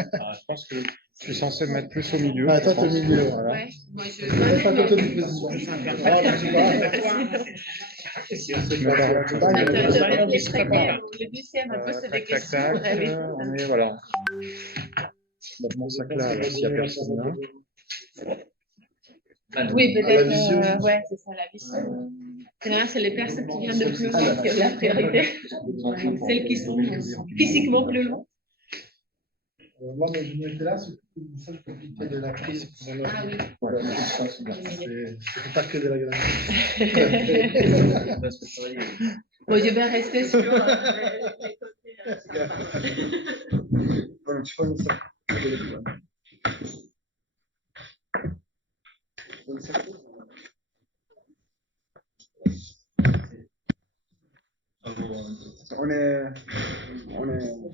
Je pense que je suis censé me mettre plus au milieu. Ah, toi, t'es au milieu. Voilà. Ouais, moi je. Reste à côté du président. Me parle un peu Ça de- te mettre les précaires, le deuxième, un peu, c'est des tac, tac, questions. tac. On est, voilà. Donc, mon sac là, alors, s'il n'y a personne là. Oui, À la peut-être, vision. ouais, c'est ça, la vision. Généralement, c'est les personnes qui viennent de plus loin qui ont la priorité. Celles qui sont physiquement plus loin. Moi, mais je mettais là, c'est une seule probabilité de la prise pour moi. Ah oui. Voilà, c'est pas que de la grande. Bon, je vais rester sur les Bueno, ci fanno un sacco di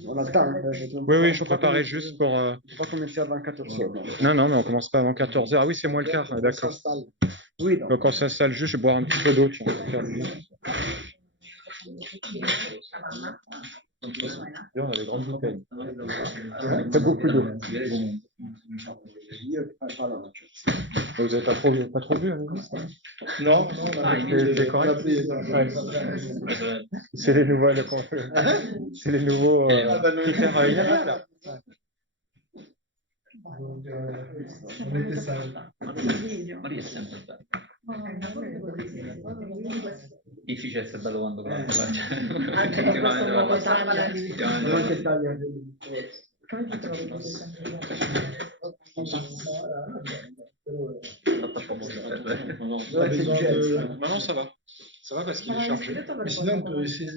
on a le temps. Hein, Oui, oui, je préparais juste pour. On va commencer avant 14h. Non, non, mais on commence pas avant 14h. Ah oui, c'est moins le quart, d'accord. Oui, Donc on s'installe juste, je vais boire un petit peu d'eau. Tiens, faire du bien. Et on a des grandes bouteilles. C'est beaucoup d'eau. Vous n'avez pas trop bu, à midi, ça? Non, C'est correct. Ouais. C'est les nouvelles, c'est les nouveaux critères à IRA, là. on était sage. Maria è sempre bello. Difficile essere bello quando guardi. Anche per questo nuovo taglia. Non, ça va. Ça va parce qu'il est chargé. Mais sinon, on peut essayer.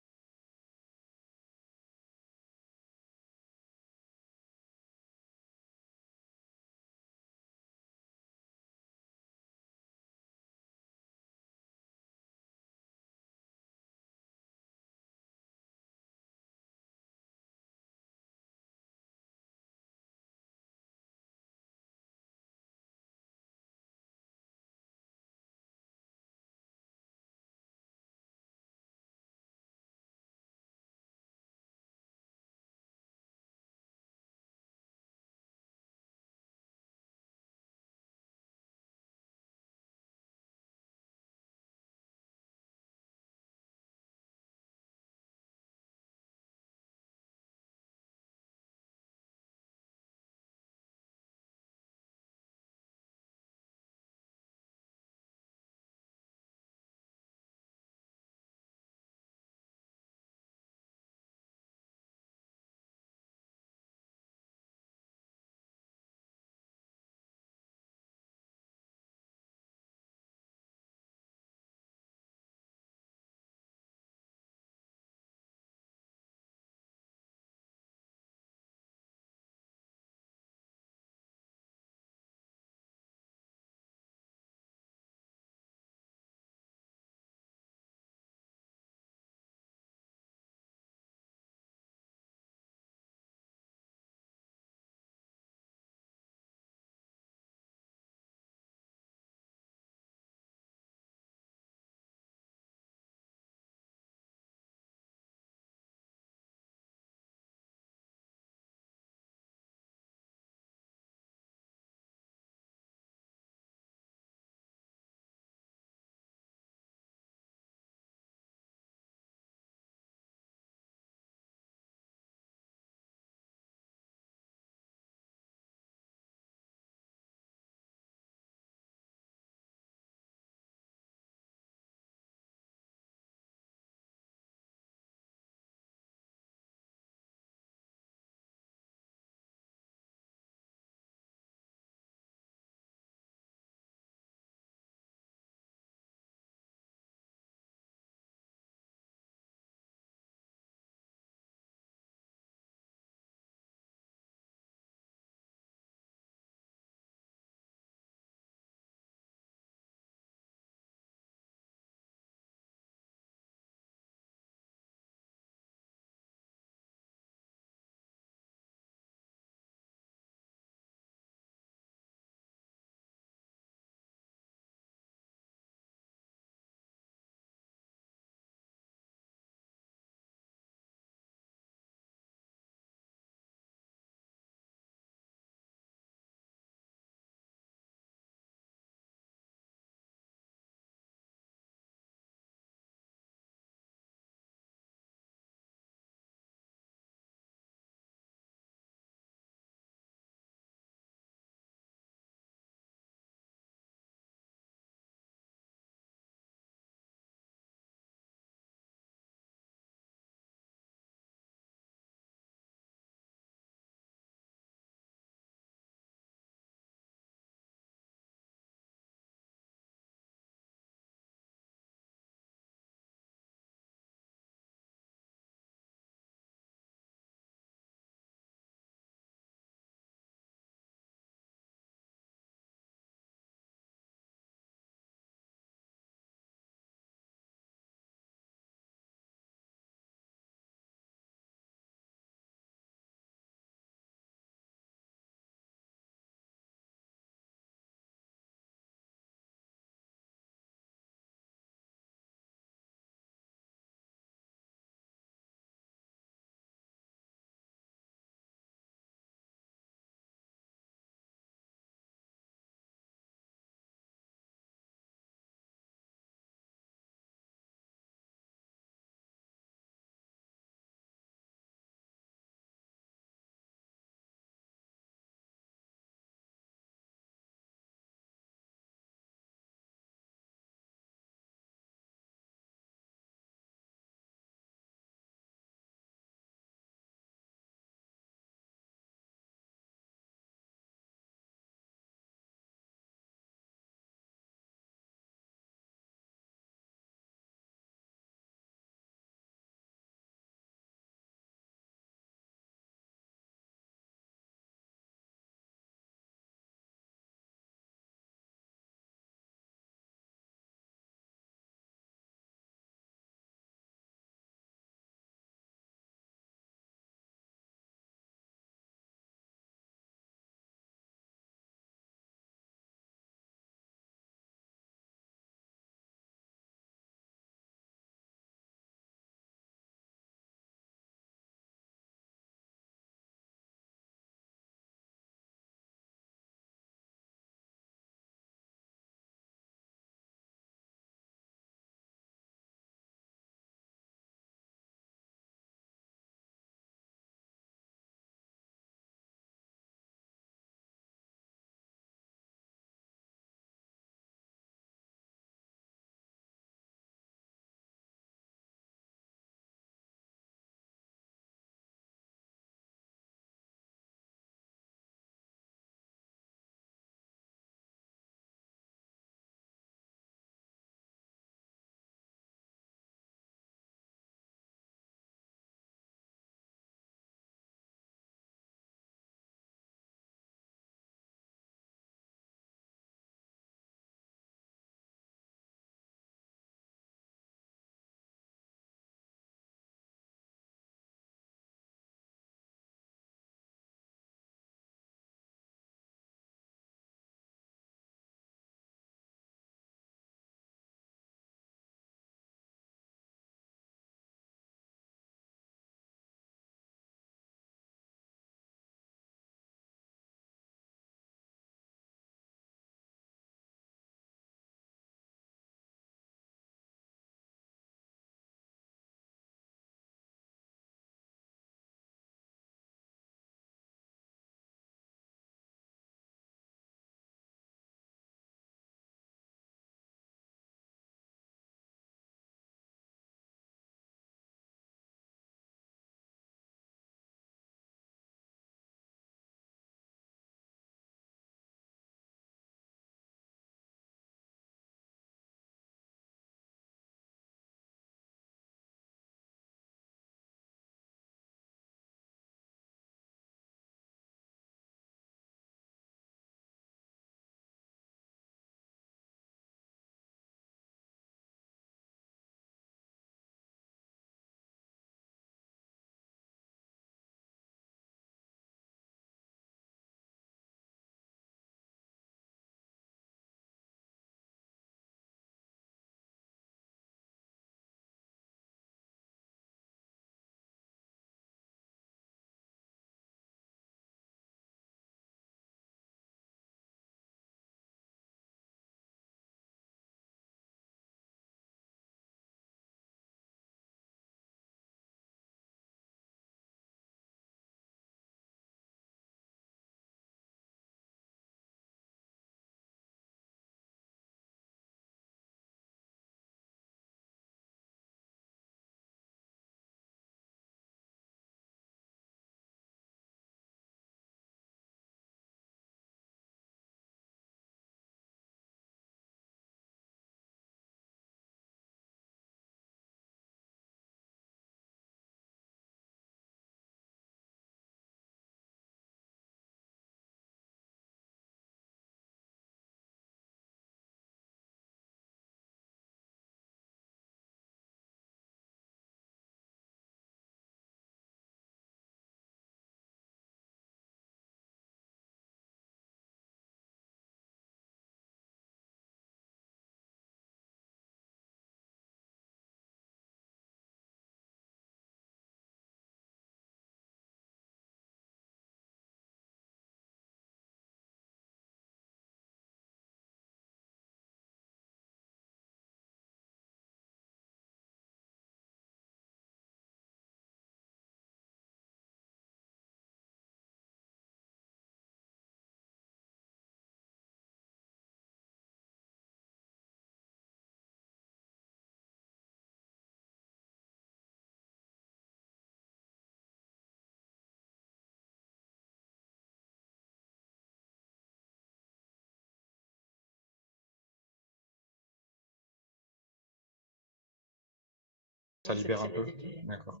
Ça libère un peu. D'accord.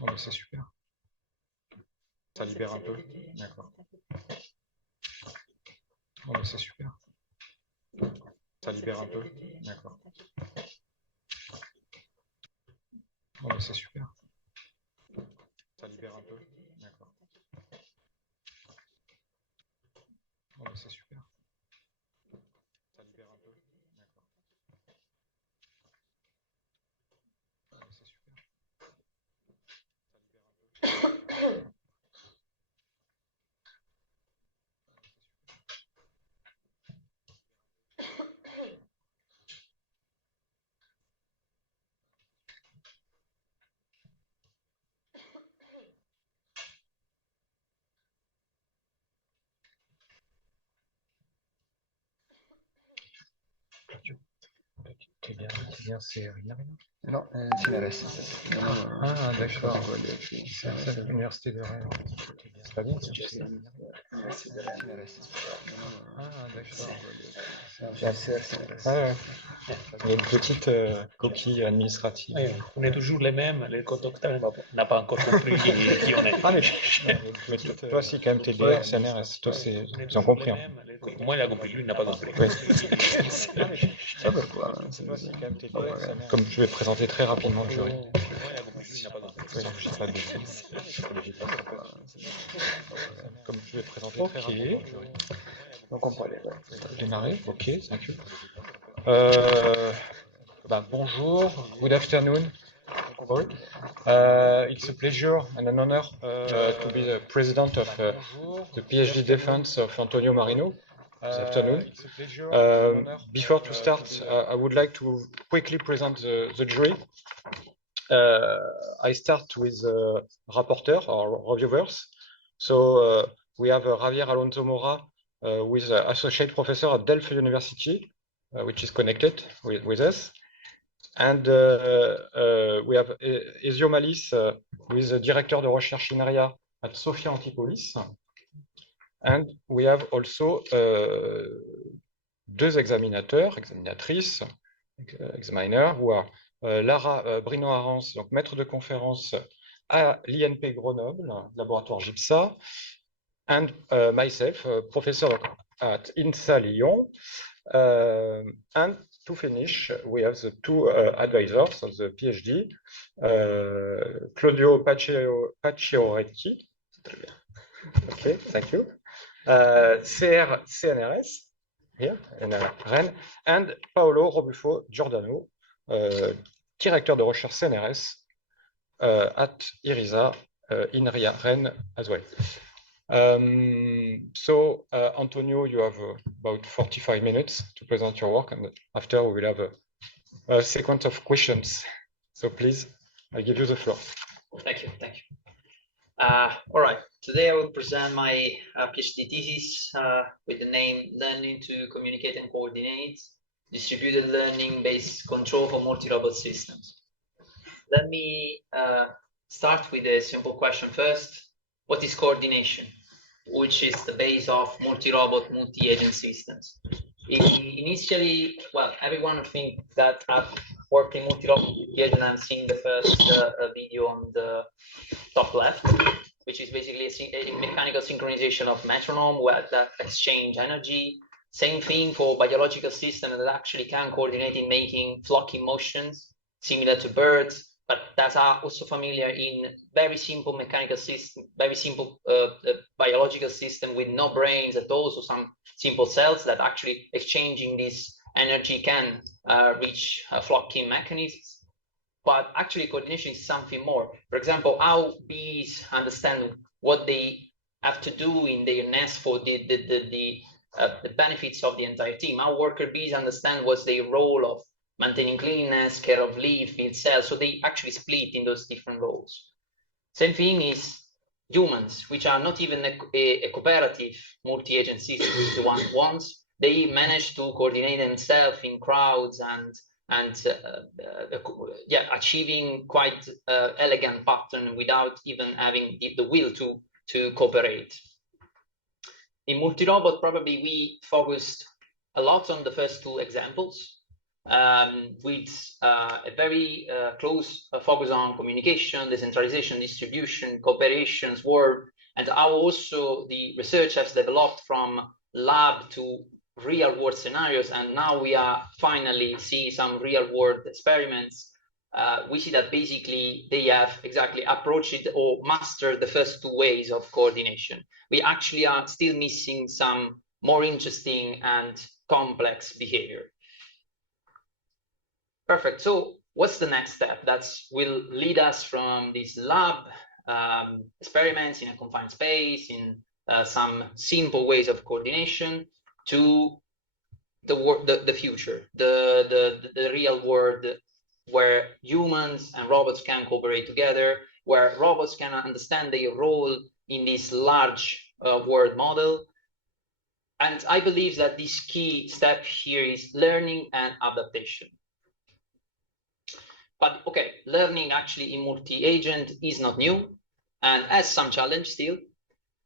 Oh, mais c'est super. Ça libère un peu. D'accord. Oh, mais c'est super. Ça libère un peu. D'accord. Oh, mais c'est super. Ça libère un peu. D'accord. Oh, mais c'est super. Ça libère un peu. D'accord. Oh, mais c'est super. Ça libère un peu. T'es bien, c'est rien. No, CNRS. Ah, d'accord. C'est l'université de Rennes. C'est pas bien, ça. Ah, d'accord. Ouais, ouais. Il y a une petite coquille administrative. Oui, on est toujours les mêmes, le conducteur n'a pas encore compris qui on est. Ah, mais toi, si, quand même, TDR, CNRS, toi, ils ont compris. Hein. Oui, moi, il a compris, lui, il n'a pas compris. Oui. Ça va quoi. Toi, si, quand même, TDR, CNRS. Comme je vais présenter très rapidement le jury. Moi, il a compris, lui, il n'a pas compris. Oui, je sais pas de bêtises. Comme je vais présenter très rapidement le jury. Donc on peut aller. Démarrer, ok, thank you. Bonjour, good afternoon. It's a pleasure and an honor to be the president of the PhD defense of Antonio Marino this afternoon. Before to start, I would like to quickly present the jury. I start with rapporteur or reviewers. So we have Javier Alonso Mora, who is associate professor at Delft University, which is connected with us. And we have Ezio Malis, who is the director de recherche INRIA at Sophia Antipolis. And we have also deux examinatrices, examiner, who are Lara Brino-Arance, donc maître de conférence à l'INP Grenoble, laboratoire GIPSA, and myself, professor at INSA Lyon. And to finish, we have the two advisors of the PhD, Claudio Paccioretti. Okay, thank you. CNRS, here in Rennes, and Paolo Robufo Giordano, directeur de recherche CNRS at IRISA, INRIA Rennes as well. Antonio, you have about 45 minutes to present your work, and after we will have a sequence of questions. So please, I give you the floor. Thank you. All right, today I will present my PhD thesis with the name Learning to Communicate and Coordinate, Distributed Learning-Based Control for Multi-Robot Systems. Let me start with a simple question first. What is coordination? Which is the base of multi-robot, multi-agent systems. Initially, well, everyone think that I've worked in multi-robot, multi-agent. I'm seeing the first video on the top left, which is basically a mechanical synchronization of metronome where that exchange energy. Same thing for biological systems that actually can coordinate in making flocking motions, similar to birds, but that are also familiar in very simple mechanical system, very simple biological system with no brains at all, so some simple cells that actually exchanging this energy can reach flocking mechanisms. But actually coordination is something more. For example, how bees understand what they have to do in their nest for the benefits of the entire team. How worker bees understand what's their role of maintaining cleanliness, care of leaf, field cells, so they actually split in those different roles. Same thing is humans, which are not even a cooperative multi-agent system, the one once, they manage to coordinate themselves in crowds and achieving quite elegant pattern without even having the will to cooperate. In multi-robot, probably we focused a lot on the first two examples, with a very close focus on communication, decentralization, distribution, cooperations, work, and how also the research has developed from lab to real world scenarios. And now we are finally seeing some real world experiments. We see that basically they have exactly approached it or mastered the first two ways of coordination. We actually are still missing some more interesting and complex behavior. Perfect. So what's the next step? That will lead us from these lab experiments in a confined space, in some simple ways of coordination, to the future, the real world, where humans and robots can cooperate together, where robots can understand their role in this large world model. And I believe that this key step here is learning and adaptation. But okay, learning actually in multi-agent is not new and has some challenge still,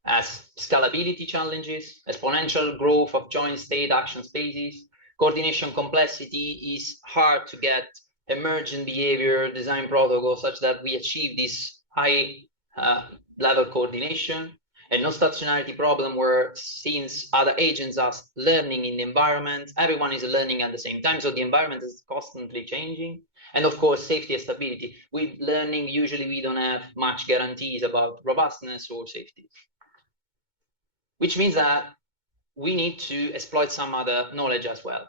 as scalability challenges, exponential growth of joint state action spaces, coordination complexity is hard to get emergent behavior design protocols such that we achieve this high level coordination, and no stationarity problem where since other agents are learning in the environment, everyone is learning at the same time, so the environment is constantly changing. And of course, safety and stability. With learning, usually we don't have much guarantees about robustness or safety, which means that we need to exploit some other knowledge as well.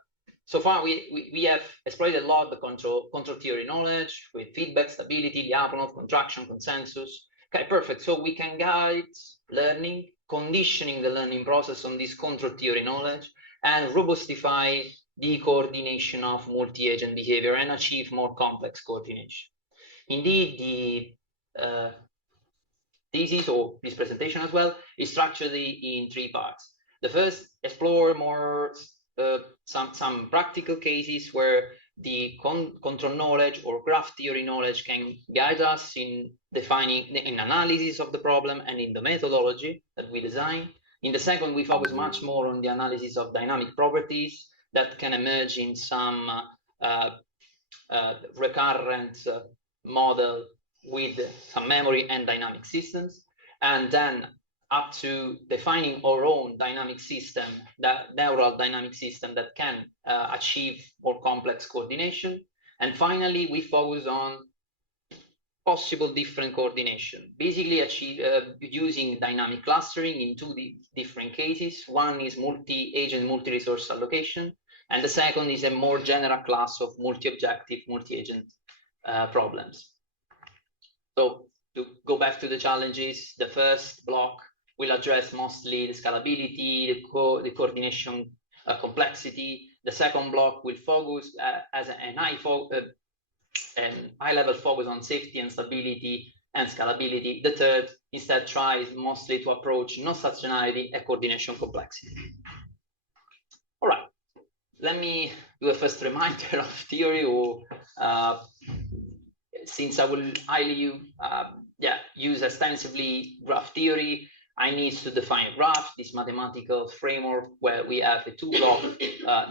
So far, we have exploited a lot the control theory knowledge with feedback, stability, Lyapunov, contraction, consensus. Okay, perfect. So we can guide learning, conditioning the learning process on this control theory knowledge, and robustify the coordination of multi-agent behavior and achieve more complex coordination. Indeed, the thesis, or this presentation as well, is structured in three parts. The first, explore more some practical cases where the control knowledge or graph theory knowledge can guide us in defining, in analysis of the problem and in the methodology that we design. In the second, we focus much more on the analysis of dynamic properties that can emerge in some recurrent model with some memory and dynamic systems, and then up to defining our own dynamic system, that neural dynamic system that can achieve more complex coordination. And finally, we focus on possible different coordination, basically using dynamic clustering in two different cases. One is multi-agent, multi-resource allocation, and the second is a more general class of multi-objective, multi-agent problems. So to go back to the challenges, the first block will address mostly the scalability, the coordination complexity. The second block will focus as an high-level focus on safety and stability and scalability. The third instead tries mostly to approach non-stationarity and coordination complexity. All right, let me do a first reminder of theory, or since I will highly use extensively graph theory, I need to define a graph, this mathematical framework where we have a two-block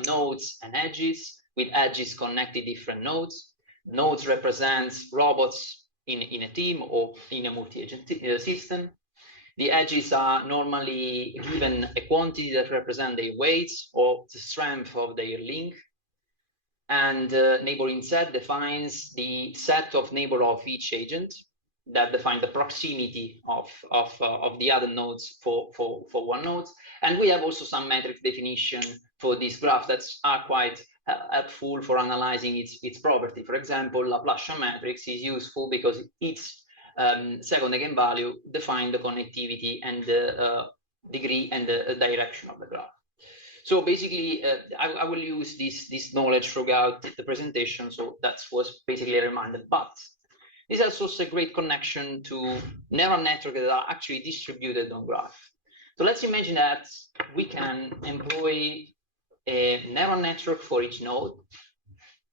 nodes and edges, with edges connected different nodes. Nodes represents robots in a team or in a multi-agent system. The edges are normally given a quantity that represent their weights or the strength of their link. And neighboring set defines the set of neighbor of each agent that define the proximity of the other nodes for one node. And we have also some metric definition for this graph that are quite helpful for analyzing its property. For example, Laplacian matrix is useful because its second eigenvalue define the connectivity and the degree and the direction of the graph. So basically, I will use this knowledge throughout the presentation. So that was basically a reminder. But this is also a great connection to neural networks that are actually distributed on graph. So let's imagine that we can employ a neural network for each node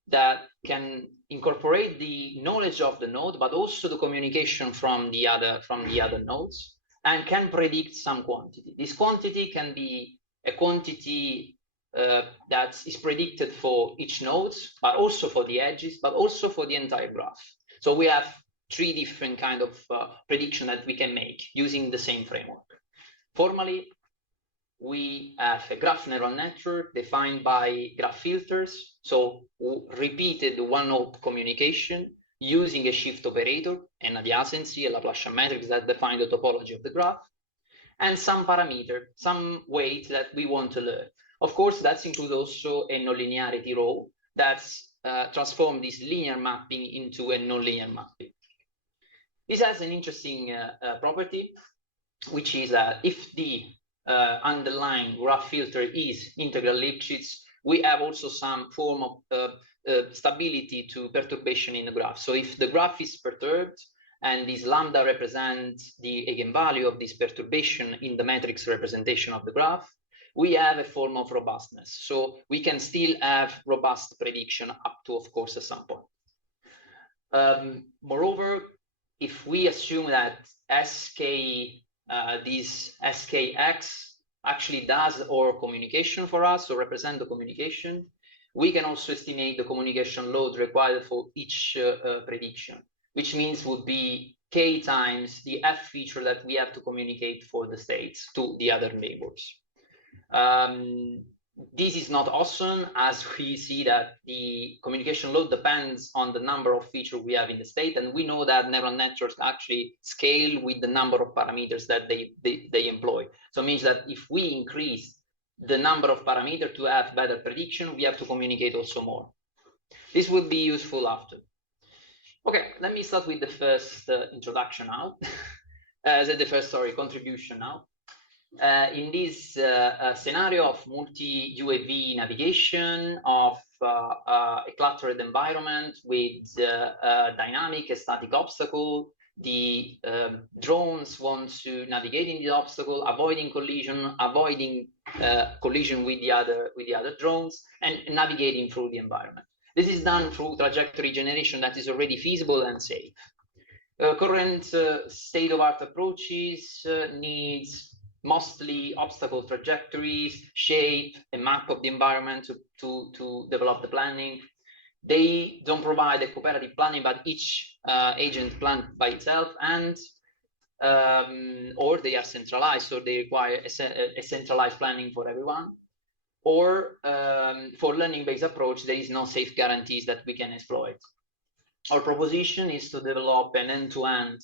that can incorporate the knowledge of the node, but also the communication from the other nodes, and can predict some quantity. This quantity can be a quantity that is predicted for each node, but also for the edges, but also for the entire graph. So we have 3 different kind of prediction that we can make using the same framework. Formally, we have a graph neural network defined by graph filters, so repeated one-hop communication using a shift operator, an adjacency, a Laplacian matrix that define the topology of the graph, and some parameter, some weight that we want to learn. Of course, that includes also a nonlinearity row that's transform this linear mapping into a nonlinear mapping. This has an interesting property, which is that if the underlying graph filter is integral Lipschitz, we have also some form of stability to perturbation in the graph. So if the graph is perturbed and this lambda represents the eigenvalue of this perturbation in the matrix representation of the graph, we have a form of robustness. So we can still have robust prediction up to, of course, at some point. Moreover, if we assume that this skx actually does our communication for us, or represent the communication, we can also estimate the communication load required for each prediction, which means would be k times the f feature that we have to communicate for the states to the other neighbors. This is not awesome, as we see that the communication load depends on the number of features we have in the state, and we know that neural networks actually scale with the number of parameters that they employ. So it means that if we increase the number of parameters to have better prediction, we have to communicate also more. This would be useful after. Okay, let me start with the first introduction now. Contribution now. In this scenario of multi-UAV navigation of a cluttered environment with dynamic and static obstacle, the drones want to navigate in the obstacle, avoiding collision, collision with the other drones, and navigating through the environment. This is done through trajectory generation that is already feasible and safe. Current state-of-art approaches needs mostly obstacle trajectories, shape, a map of the environment to develop the planning. They don't provide a cooperative planning, but each agent planned by itself, and or they are centralized, so they require a centralized planning for everyone. Or for learning-based approach, there is no safe guarantees that we can exploit. Our proposition is to develop an end-to-end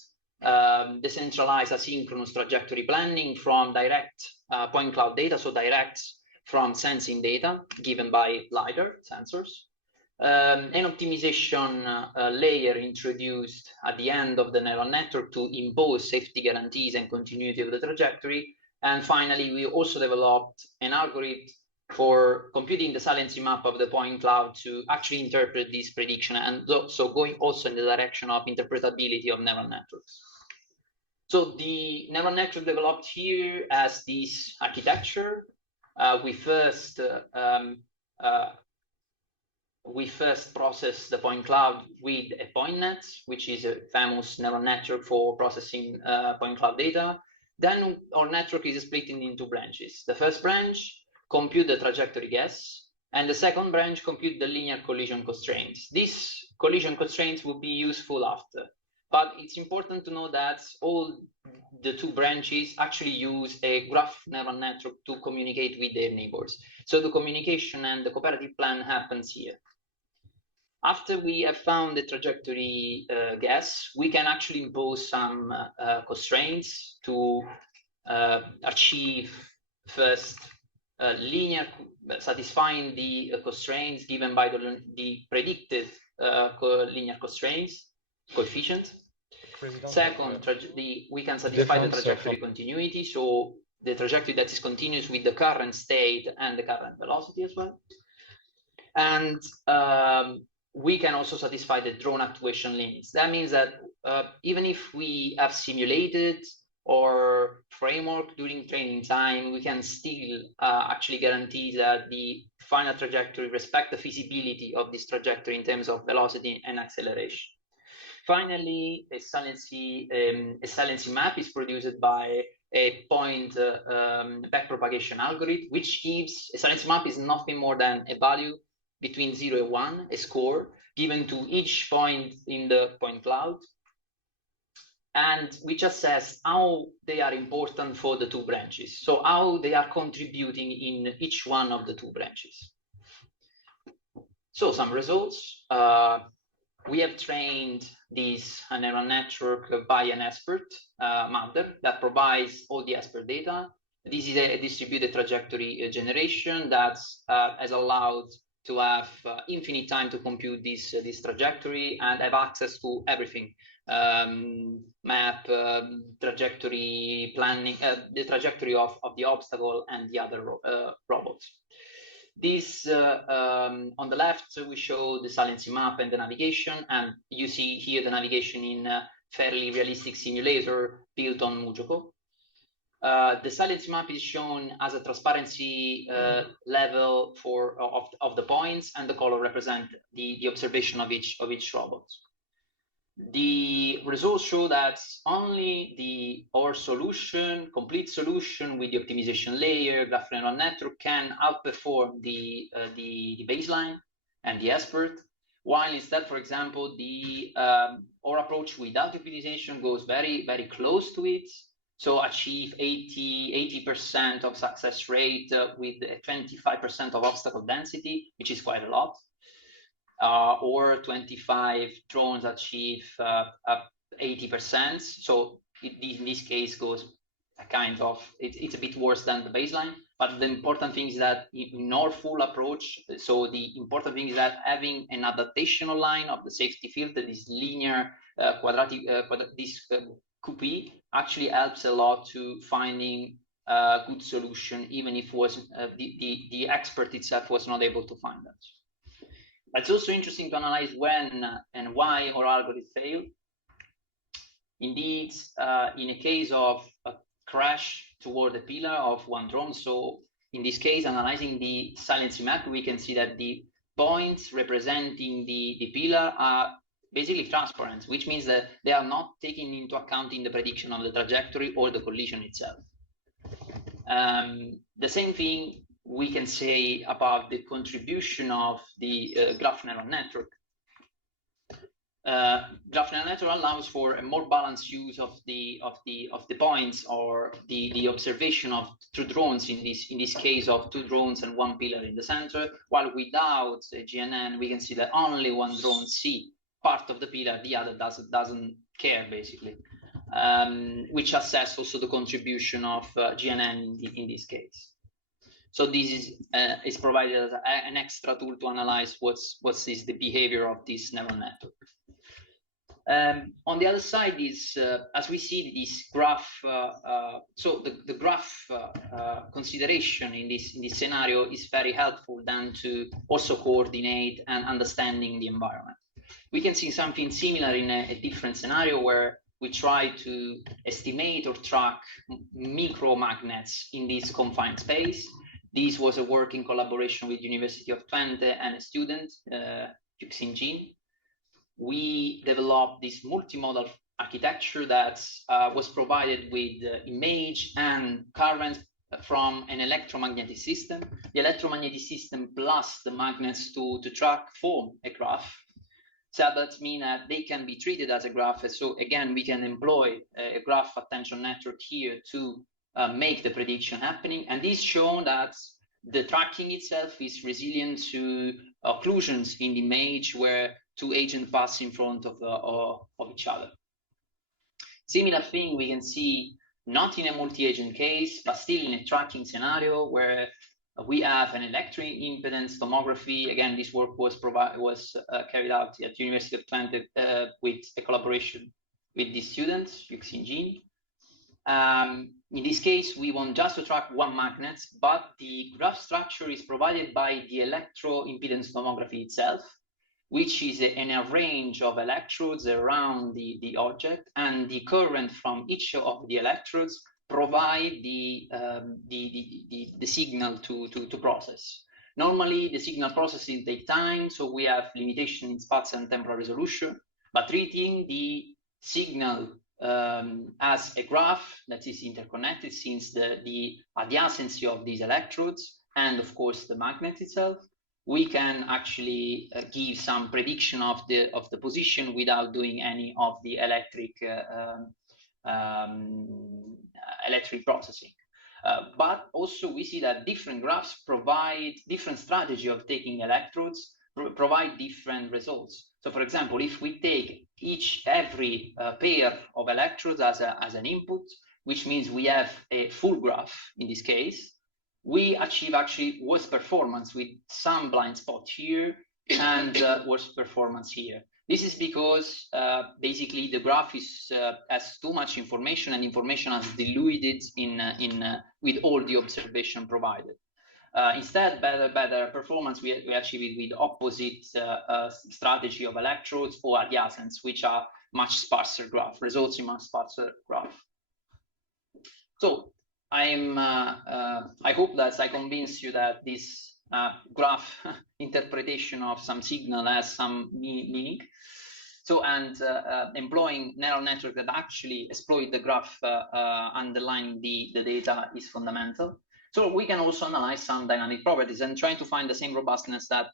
decentralized asynchronous trajectory planning from direct point cloud data, so direct from sensing data given by LiDAR sensors, an optimization layer introduced at the end of the neural network to impose safety guarantees and continuity of the trajectory. And finally, we also developed an algorithm for computing the saliency map of the point cloud to actually interpret this prediction, and so going also in the direction of interpretability of neural networks. So the neural network developed here as this architecture. We first process the point cloud with a point net, which is a famous neural network for processing point cloud data. Then our network is split into branches. The first branch compute the trajectory guess, and the second branch compute the linear collision constraints. These collision constraints will be useful after, but it's important to know that all the 2 branches actually use a graph neural network to communicate with their neighbors. So the communication and the cooperative plan happens here. After we have found the trajectory guess, we can actually impose some constraints to achieve first linear, satisfying the constraints given by the predicted linear constraints coefficient. Second, we can satisfy the trajectory continuity, so the trajectory that is continuous with the current state and the current velocity as well. And we can also satisfy the drone actuation limits. That means that even if we have simulated or framework during training time, we can still actually guarantee that the final trajectory respect the feasibility of this trajectory in terms of velocity and acceleration. Finally, a saliency map is produced by a point backpropagation algorithm, which gives a silence map is nothing more than a value between 0 and 1, a score given to each point in the point cloud, and which assess how they are important for the two branches. So how they are contributing in each one of the two branches. So some results. We have trained this neural network by an expert model that provides all the expert data. This is a distributed trajectory generation that has allowed to have infinite time to compute this trajectory and have access to everything. Map, trajectory planning, the trajectory of the obstacle and the other robots. This on the left, we show the silency map and the navigation, and you see here the navigation in a fairly realistic simulator built on Mujoko. The silency map is shown as a transparency level of the points, and the color represent the observation of each robot. The results show that only our solution, complete solution with the optimization layer, graph neural network, can outperform the baseline and the expert, while instead, for example, our approach without optimization goes very, very close to it. So achieve 80% of success rate with a 25% of obstacle density, which is quite a lot. Or 25 drones achieve 80%. So in this case goes a kind of, it's a bit worse than the baseline. But the important thing is that in our full approach, so the important thing is that having an adaptational line of the safety filter, this linear quadratic, this QP actually helps a lot to finding a good solution, even if was the expert itself was not able to find that. It's also interesting to analyze when and why our algorithm failed. Indeed, in a case of a crash toward the pillar of one drone, so in this case, analyzing the silency map, we can see that the points representing the pillar are basically transparent, which means that they are not taken into account in the prediction of the trajectory or the collision itself. The same thing we can say about the contribution of the graph neural network. Graph neural network allows for a more balanced use of the points or the observation of two drones in this case of two drones and one pillar in the center. While without GNN, we can see that only one drone see part of the pillar, the other doesn't care basically, which assess also the contribution of GNN in this case. So this is provided as an extra tool to analyze what's the behavior of this neural network. On the other side is, as we see this graph, so the graph consideration in this scenario is very helpful then to also coordinate and understanding the environment. We can see something similar in a different scenario where we try to estimate or track micromagnets in this confined space. This was a work in collaboration with University of Twente and a student, Yuxin Jin. We developed this multimodal architecture that was provided with image and current from an electromagnetic system. The electromagnetic system plus the magnets to track form a graph. So that means that they can be treated as a graph. So again, we can employ a graph attention network here to make the prediction happening. And this shown that the tracking itself is resilient to occlusions in the image where two agents pass in front of each other. Similar thing we can see not in a multi-agent case, but still in a tracking scenario where we have an electric impedance tomography. Again, this work was carried out at University of Twente with a collaboration with the students, Yuxin Jin. In this case, we want just to track one magnet, but the graph structure is provided by the electro-impedance tomography itself, which is a range of electrodes around the object, and the current from each of the electrodes provide the signal to process. Normally, the signal processing takes time, so we have limitation in spatial and temporal resolution, but treating the signal as a graph that is interconnected, since the adjacency of these electrodes and of course the magnet itself, we can actually give some prediction of the position without doing any of the electric processing. But also we see that different graphs provide different strategy of taking electrodes, provide different results. So for example, if we take every pair of electrodes as an input, which means we have a full graph in this case, we achieve actually worse performance with some blind spot here and worse performance here. This is because basically the graph has too much information, and information is diluted with all the observation provided. Instead, better performance we achieve with opposite strategy of electrodes or adjacents, which are much sparser graph, results in much sparser graph. So I hope that I convince you that this graph interpretation of some signal has some meaning. So, and employing neural network that actually exploit the graph underlying the data is fundamental. So we can also analyze some dynamic properties and trying to find the same robustness that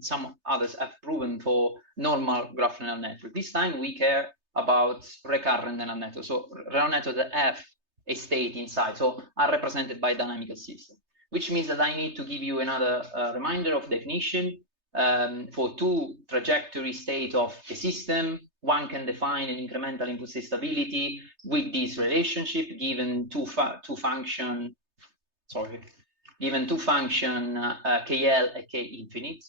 some others have proven for normal graph neural network. This time we care about recurrent neural network. So neural network that have a state inside, so are represented by dynamical system, which means that I need to give you another reminder of definition. For two trajectory state of a system, one can define an incremental input state stability with this relationship given two function KL and K infinite,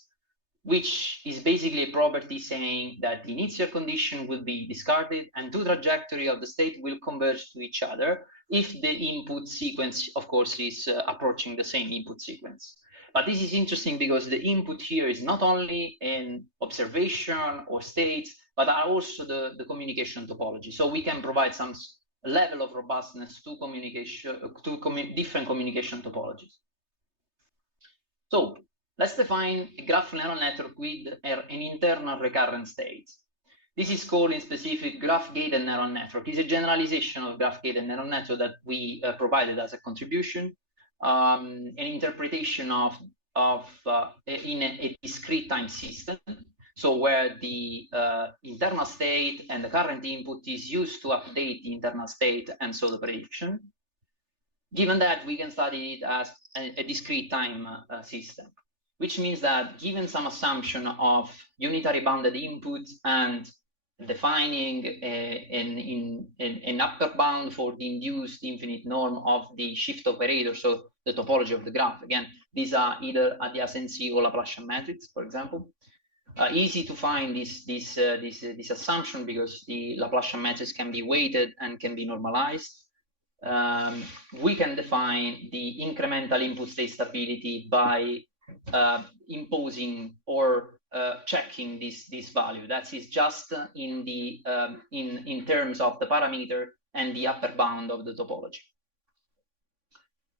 which is basically a property saying that the initial condition will be discarded and two trajectory of the state will converge to each other if the input sequence, of course, is approaching the same input sequence. But this is interesting because the input here is not only an observation or states, but are also the communication topology. So we can provide some level of robustness to different communication topologies. So let's define a graph neural network with an internal recurrent state. This is called in specific graph-gated neural network. It's a generalization of graph-gated neural network that we provided as a contribution, an interpretation of in a discrete time system. So where the internal state and the current input is used to update the internal state and so the prediction. Given that, we can study it as a discrete time system, which means that given some assumption of unitary bounded input and defining an upper bound for the induced infinite norm of the shift operator, so the topology of the graph. Again, these are either adjacency or Laplacian matrix, for example. Easy to find this assumption because the Laplacian matrix can be weighted and can be normalized. We can define the incremental input state stability by imposing or checking this value. That is just in the in terms of the parameter and the upper bound of the topology,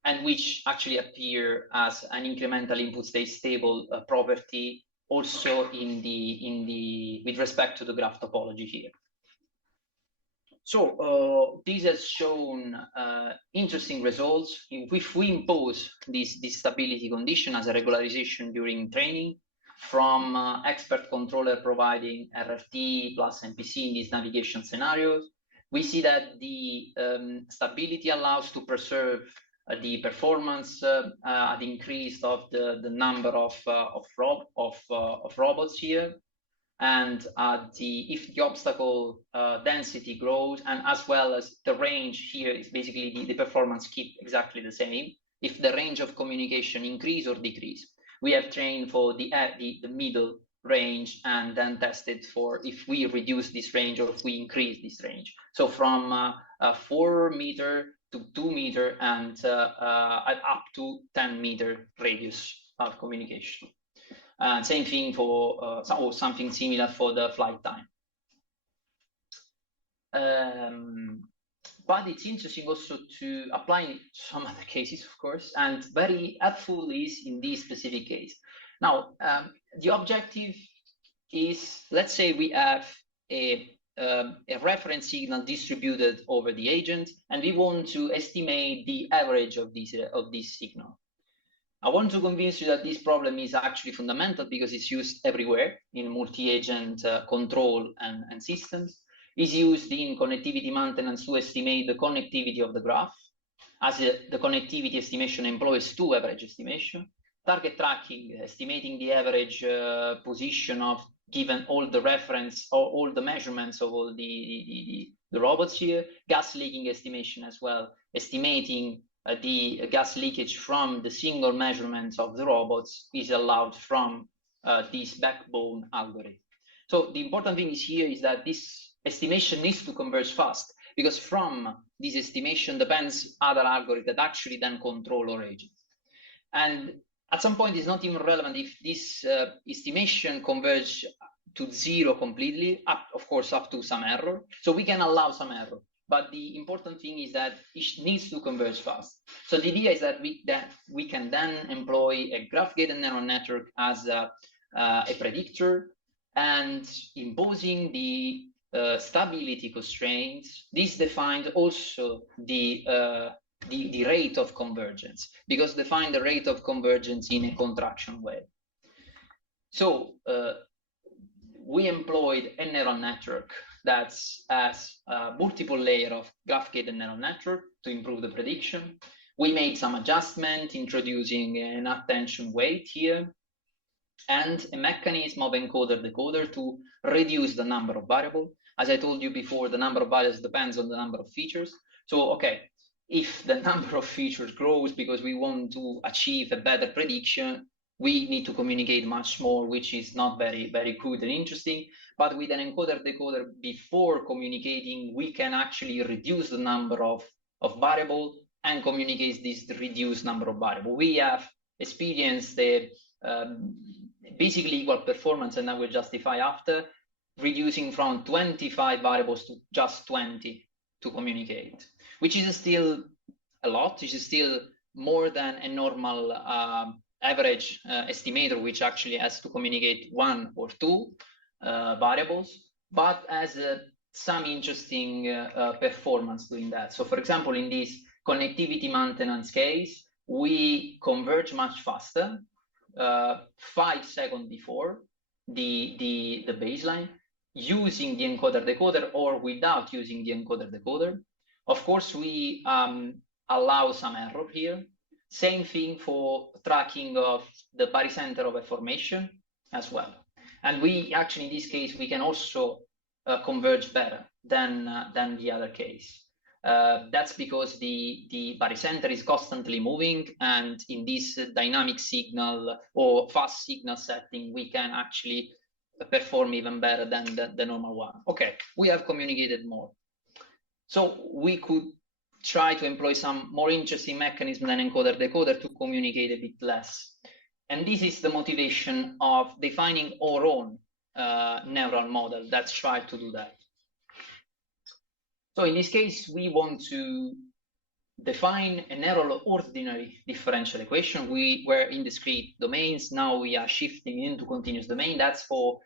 and which actually appear as an incremental input state stable property also with respect to the graph topology here. So this has shown interesting results. If we impose this stability condition as a regularization during training from expert controller providing RFT plus MPC in these navigation scenarios, we see that the stability allows to preserve the performance at increase of the number of robots here, and if the obstacle density grows, and as well as the range here is basically the performance keep exactly the same if the range of communication increase or decrease. We have trained for the middle range and then tested for if we reduce this range or if we increase this range. So from 4 meter to 2 meter and up to 10 meter radius of communication. Same thing for or something similar for the flight time. But it's interesting also to apply some other cases, of course, and very helpful is in this specific case. Now, the objective is, let's say we have a a reference signal distributed over the agent, and we want to estimate the average of this signal. I want to convince you that this problem is actually fundamental because it's used everywhere in multi-agent control and systems. It's used in connectivity maintenance to estimate the connectivity of the graph, as the connectivity estimation employs two average estimation. Target tracking, estimating the average position of given all the reference or all the measurements of all the robots here. Gas leaking estimation as well, estimating the gas leakage from the single measurements of the robots is allowed from this backbone algorithm. So the important thing is here is that this estimation needs to converge fast, because from this estimation depends other algorithms that actually then control our agents. And at some point, it's not even relevant if this estimation converge to zero completely, of course, up to some error. So we can allow some error. But the important thing is that it needs to converge fast. So the idea is that we can then employ a graph-gated neural network as a predictor, and imposing the stability constraints. This defined also the rate of convergence, because define the rate of convergence in a contraction way. So we employed a neural network that's as a multiple layer of graph-gated neural network to improve the prediction. We made some adjustment, introducing an attention weight here, and a mechanism of encoder-decoder to reduce the number of variables. As I told you before, the number of variables depends on the number of features. So, okay, if the number of features grows because we want to achieve a better prediction, we need to communicate much more, which is not very, very good and interesting. But with an encoder-decoder, before communicating, we can actually reduce the number of variables and communicate this reduced number of variables. We have experienced the basically equal performance, and I will justify after, reducing from 25 variables to just 20 to communicate, which is still a lot. Which is still more than a normal average estimator, which actually has to communicate one or two variables, but has some interesting performance doing that. So for example, in this connectivity maintenance case, we converge much faster, 5 seconds before the baseline, using the encoder-decoder or without using the encoder-decoder. Of course, we allow some error here. Same thing for tracking of the barycenter of a formation as well. And we actually, in this case, we can also converge better than the other case. That's because the barycenter is constantly moving, and in this dynamic signal or fast signal setting, we can actually perform even better than the normal one. Okay, we have communicated more. So we could try to employ some more interesting mechanism than encoder-decoder to communicate a bit less. And this is the motivation of defining our own neural model that's tried to do that. So in this case, we want to define a neural ordinary differential equation. We were in discrete domains. Now we are shifting into continuous domain. That's for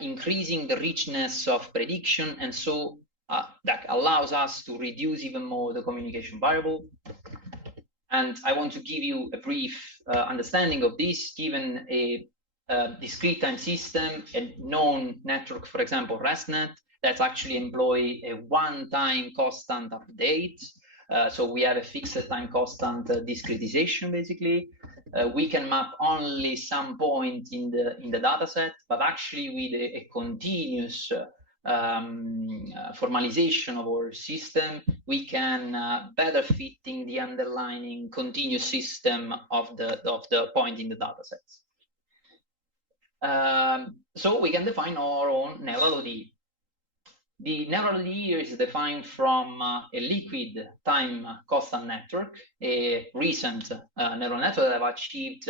increasing the richness of prediction. And so that allows us to reduce even more the communication variable. And I want to give you a brief understanding of this, given a discrete time system, a known network, for example, ResNet, that's actually employ a one-time constant update. So we have a fixed time constant discretization, basically. We can map only some point in the data set, but actually with a continuous formalization of our system, we can better fitting the underlying continuous system of the point in the data sets. So we can define our own neural ODE. The neural ODE here is defined from a liquid time constant network, a recent neural network that have achieved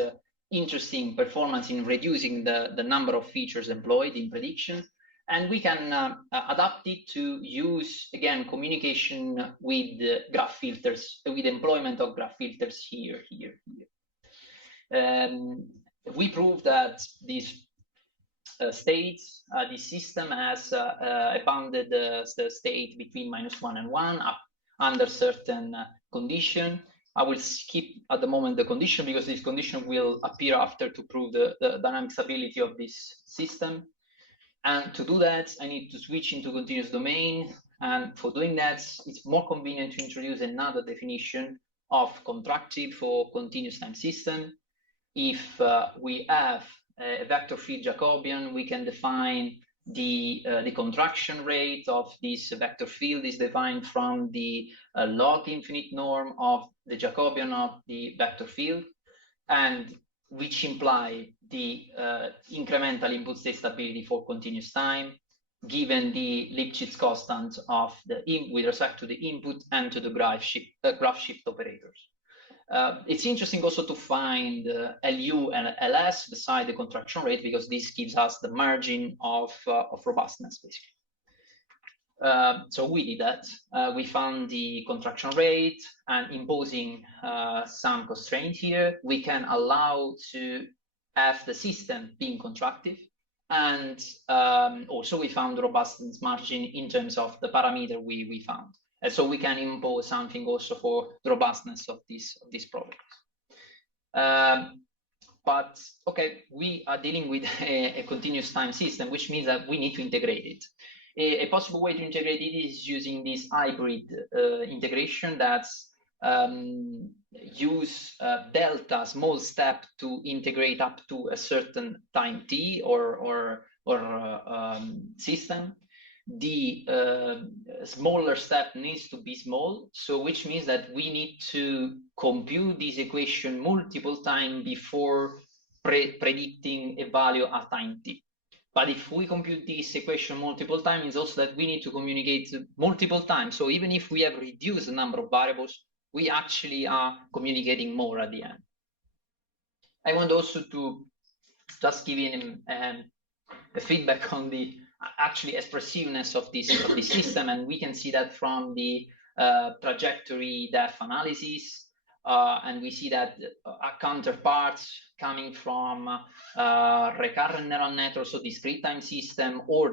interesting performance in reducing the number of features employed in prediction. And we can adapt it to use, again, communication with graph filters, with employment of graph filters here. We proved that this states. This system has a bounded state between -1 and 1 under certain condition. I will skip at the moment the condition because this condition will appear after to prove the dynamic stability of this system. And to do that, I need to switch into continuous domain. And for doing that, it's more convenient to introduce another definition of contractive for continuous time system. If we have a vector field Jacobian, we can define the contraction rate of this vector field is defined from the log infinite norm of the Jacobian of the vector field, and which imply the incremental input state stability for continuous time, given the Lipschitz constant of the with respect to the input and to the graph shift operators. It's interesting also to find LU and LS beside the contraction rate, because this gives us the margin of robustness, basically. So we did that. We found the contraction rate, and imposing some constraint here, we can allow to have the system being contractive. And also we found the robustness margin in terms of the parameter we found. And so we can impose something also for the robustness of these properties. But okay, we are dealing with a continuous time system, which means that we need to integrate it. A possible way to integrate it is using this hybrid integration that's use delta small step to integrate up to a certain time t or system. The smaller step needs to be small, so which means that we need to compute this equation multiple times before predicting a value at time t. But if we compute this equation multiple times, it's also that we need to communicate multiple times. So even if we have reduced the number of variables, we actually are communicating more at the end. I want also to just give you a feedback on the actually expressiveness of this system, and we can see that from the trajectory depth analysis, and we see that counterparts coming from recurrent neural network, so discrete time system, or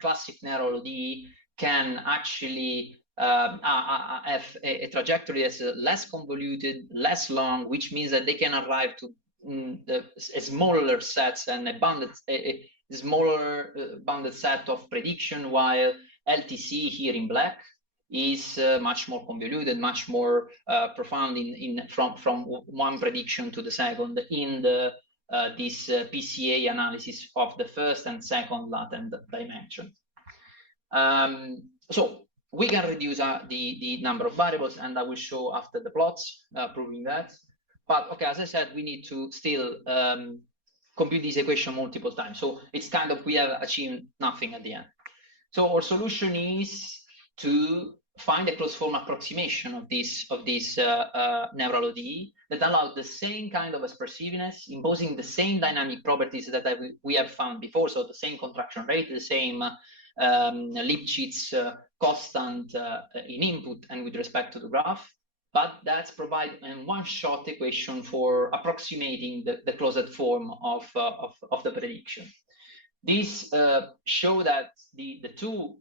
classic neural ODE can actually have a trajectory that's less convoluted, less long, which means that they can arrive to a smaller sets and a smaller bounded set of prediction, while LTC here in black is much more convoluted, much more profound from one prediction to the second in this PCA analysis of the first and second latent dimension. So we can reduce the number of variables, and I will show after the plots proving that. But okay, as I said, we need to still compute this equation multiple times. So it's kind of, we have achieved nothing at the end. So our solution is to find a closed form approximation of this neural ODE that allows the same kind of expressiveness, imposing the same dynamic properties that we have found before. So the same contraction rate, the same Lipschitz constant in input and with respect to the graph, but that's provide a one-shot equation for approximating the closed form of the prediction. These show that the two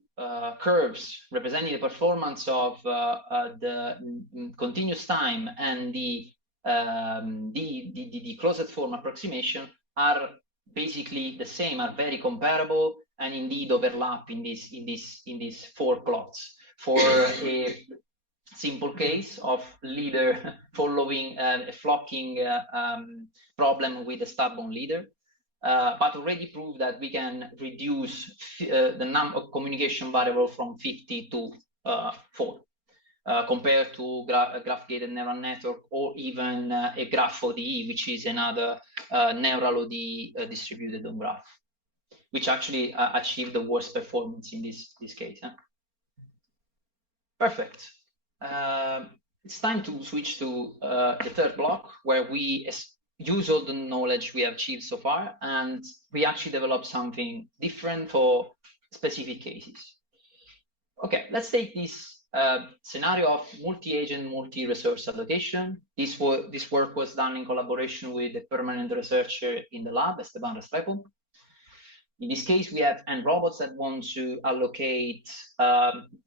curves representing the performance of the continuous time and the closed form approximation are basically the same, are very comparable, and indeed overlap in these four plots for a simple case of leader following a flocking problem with a stubborn leader. But already proved that we can reduce the number of communication variable from 50 to 4 compared to a graph-gated neural network, or even a graph ODE, which is another neural ODE distributed on graph, which actually achieved the worst performance in this case. Huh? Perfect. It's time to switch to the third block, where we use all the knowledge we have achieved so far, and we actually develop something different for specific cases. Okay, let's take this scenario of multi-agent, multi-resource allocation. This work was done in collaboration with a permanent researcher in the lab, Esteban Restrepo. In this case, we have n robots that want to allocate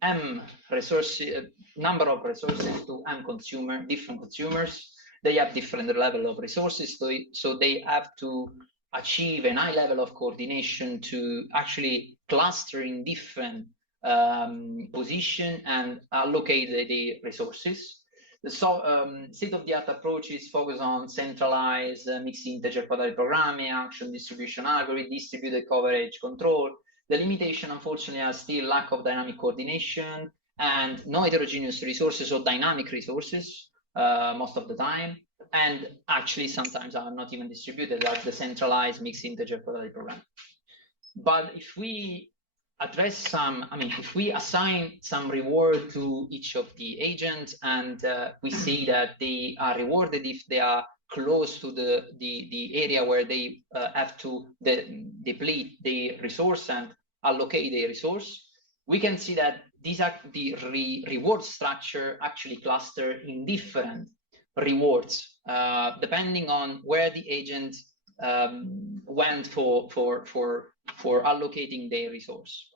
m resources, number of resources to m different consumers. They have different level of resources, so they have to achieve a high level of coordination to actually cluster in different position and allocate the resources. The state-of-the-art approaches focus on centralized mixed integer quadratic programming, action distribution algorithm, distributed coverage control. The limitation, unfortunately, are still lack of dynamic coordination and no heterogeneous resources or dynamic resources most of the time. And actually, sometimes are not even distributed, like the centralized mixed integer quadratic program. But if we address some, if we assign some reward to each of the agents, and we see that they are rewarded if they are close to the area where they have to deplete the resource and allocate the resource, we can see that these are the reward structure actually cluster in different rewards depending on where the agent went for allocating their resource.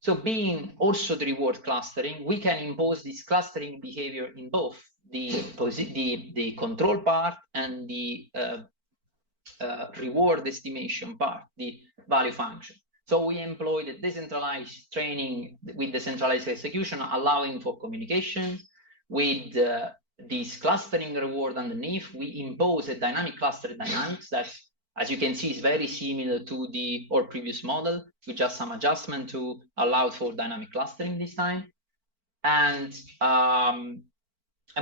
So being also the reward clustering, we can impose this clustering behavior in both the control part and the reward estimation part, the value function. So we employ the decentralized training with decentralized execution, allowing for communication. With this clustering reward underneath, we impose a dynamic cluster dynamics that, as you can see, is very similar to our previous model, with just some adjustment to allow for dynamic clustering this time. And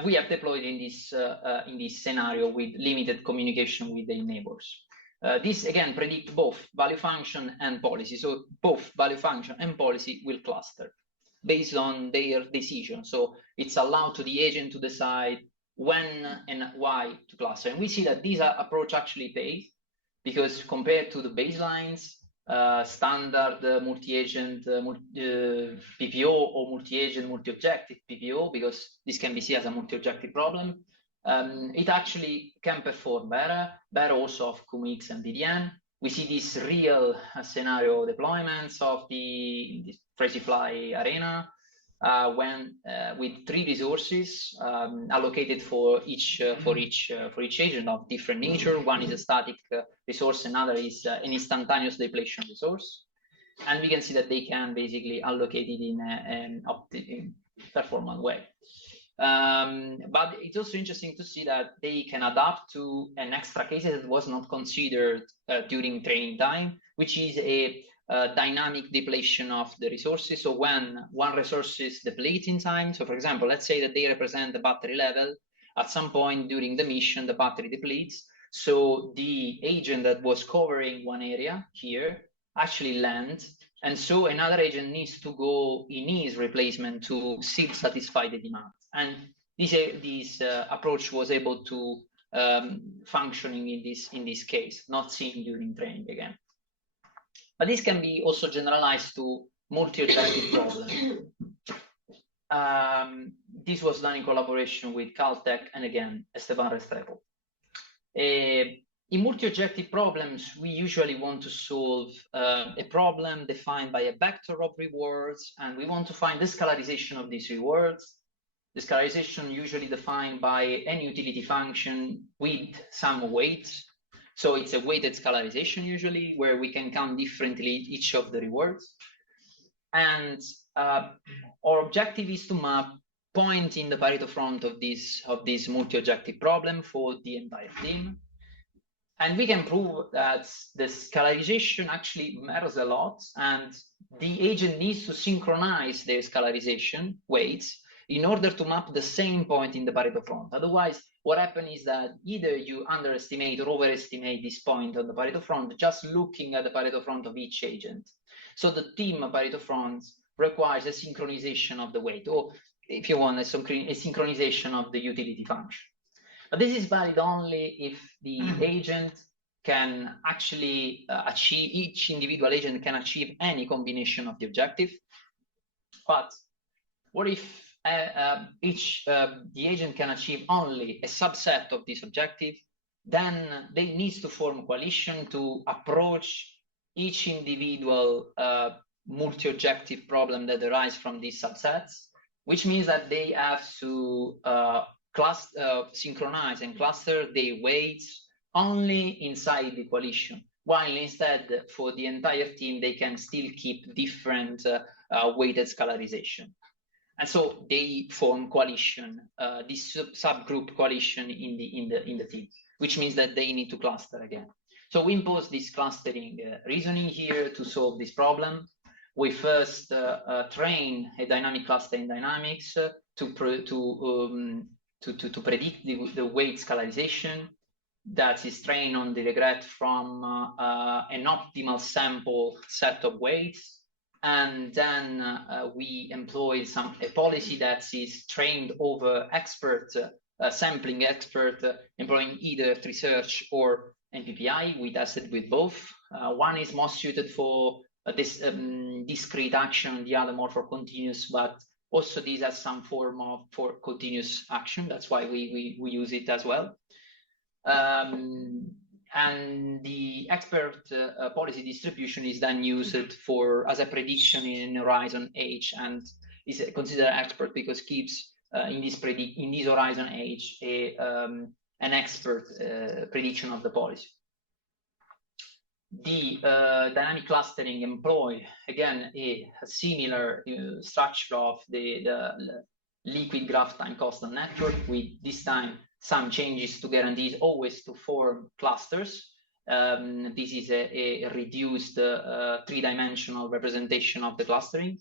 we have deployed in this scenario with limited communication with the neighbors. This again predict both value function and policy. So both value function and policy will cluster based on their decision. So it's allowed to the agent to decide when and why to cluster. And we see that this approach actually pays, because compared to the baselines, standard multi-agent PPO or multi-agent multi-objective PPO, because this can be seen as a multi-objective problem, it actually can perform better also of QMX and BDN. We see this real scenario deployments of the Crazyfly arena when with 3 resources allocated for each agent of different nature. One is a static resource, another is an instantaneous depletion resource, and we can see that they can basically allocate it in an performant way. But it's also interesting to see that they can adapt to an extra case that was not considered during training time, which is a dynamic depletion of the resources. So when one resource is depleting time, so for example, let's say that they represent the battery level, at some point during the mission, the battery depletes. So the agent that was covering one area here actually lands. And so another agent needs to go in his replacement to satisfy the demand. And this approach was able to functioning in this case, not seen during training again. But this can be also generalized to multi-objective problem. This was done in collaboration with Caltech and again, Esteban Restrepo. In multi-objective problems, we usually want to solve a problem defined by a vector of rewards, and we want to find the scalarization of these rewards. The scalarization usually defined by any utility function with some weights. So it's a weighted scalarization usually, where we can count differently each of the rewards. And our objective is to map point in the Pareto front of this multi-objective problem for the entire team. And we can prove that the scalarization actually matters a lot, and the agent needs to synchronize their scalarization weights in order to map the same point in the Pareto front. Otherwise, what happens is that either you underestimate or overestimate this point on the Pareto front just looking at the Pareto front of each agent. So the team Pareto front requires a synchronization of the weight, or if you want, a synchronization of the utility function. But this is valid only if the agent can actually achieve, each individual agent can achieve any combination of the objective. But what if the agent can achieve only a subset of this objective? Then they need to form a coalition to approach each individual multi-objective problem that arise from these subsets, which means that they have to synchronize and cluster their weights only inside the coalition, while instead for the entire team they can still keep different weighted scalarization. And so they form coalition, this subgroup coalition in the team, which means that they need to cluster again. So we impose this clustering reasoning here to solve this problem. We first train a dynamic cluster in dynamics to predict the weight scalarization that is trained on the regret from an optimal sample set of weights. And then we employ a policy that is trained over sampling expert, employing either research or MPPI. We tested with both. One is most suited for this discrete action, the other more for continuous, but also this has some form of for continuous action. That's why we use it as well. And the expert policy distribution is then used as a prediction in horizon H, and is considered expert because keeps in this horizon H an expert prediction of the policy. The dynamic clustering employ again a similar structure of the liquid graph time constant network, with this time some changes to guarantees always to form clusters. This is a reduced three-dimensional representation of the clustering.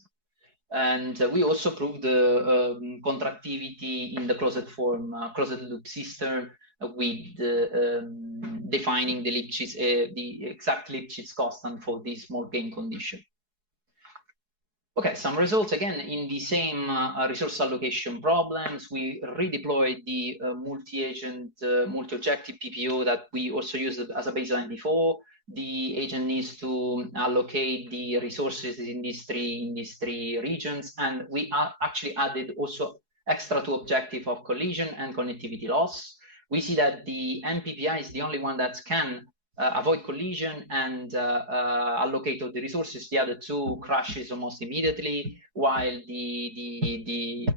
And we also proved the contractivity in the closed form, closed loop system, with defining the exact Lipschitz constant for this small gain condition. Okay, some results again in the same resource allocation problems. We redeployed the multi-agent, multi-objective PPO that we also used as a baseline before. The agent needs to allocate the resources in these three regions, and we actually added also extra two objective of collision and connectivity loss. We see that the MPPI is the only one that can avoid collision and allocate all the resources. The other two crashes almost immediately, while the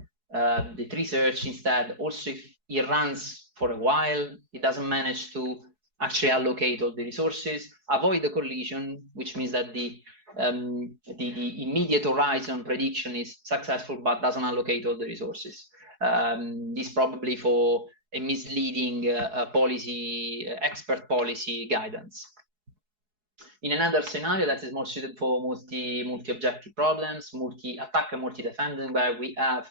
research instead, also if it runs for a while, it doesn't manage to actually allocate all the resources, avoid the collision, which means that the immediate horizon prediction is successful but doesn't allocate all the resources. This probably for a misleading expert policy guidance. In another scenario that is more suited for multi-objective problems, multi-attack and multi-defending, where we have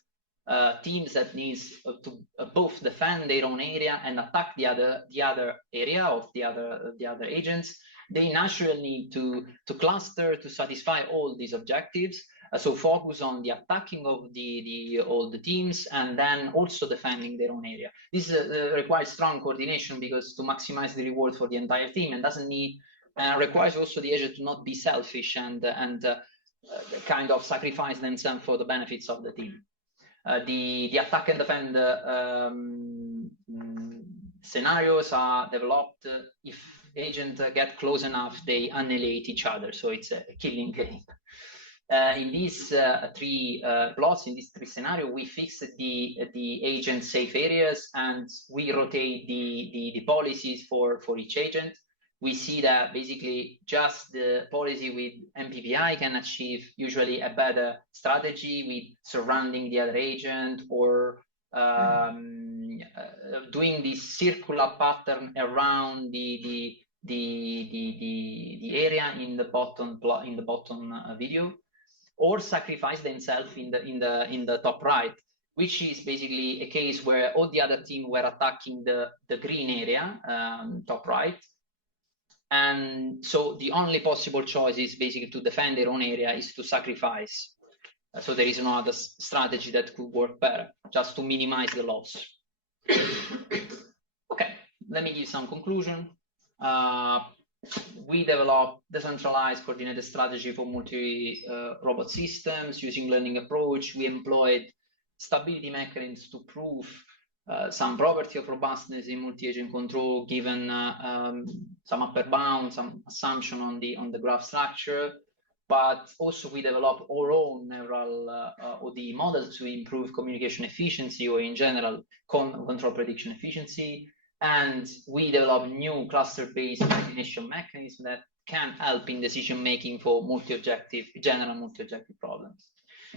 teams that needs to both defend their own area and attack the other area of the other agents, they naturally need to cluster to satisfy all these objectives. So focus on the attacking of all the teams and then also defending their own area. This requires strong coordination because to maximize the reward for the entire team, and doesn't need requires also the agent to not be selfish and kind of sacrifice themselves for the benefits of the team. The attack and defend scenarios are developed if agents get close enough, they annihilate each other. So it's a killing game. In these three plots, in these three scenarios, we fix the agent safe areas and we rotate the policies for each agent. We see that basically just the policy with MPPI can achieve usually a better strategy with surrounding the other agent or doing this circular pattern around the area in the bottom video, or sacrifice themselves in the top right, which is basically a case where all the other team were attacking the green area, top right. And so the only possible choice is basically to defend their own area, is to sacrifice. So there is no other strategy that could work better, just to minimize the loss. Okay, let me give some conclusion. We developed decentralized coordinated strategy for multi-robot systems using learning approach. We employed stability mechanisms to prove some property of robustness in multi-agent control, given some upper bound, some assumption on the graph structure. But also we develop our own neural ODE model to improve communication efficiency, or in general control prediction efficiency. And we develop new cluster-based coordination mechanism that can help in decision-making for general multi-objective problems.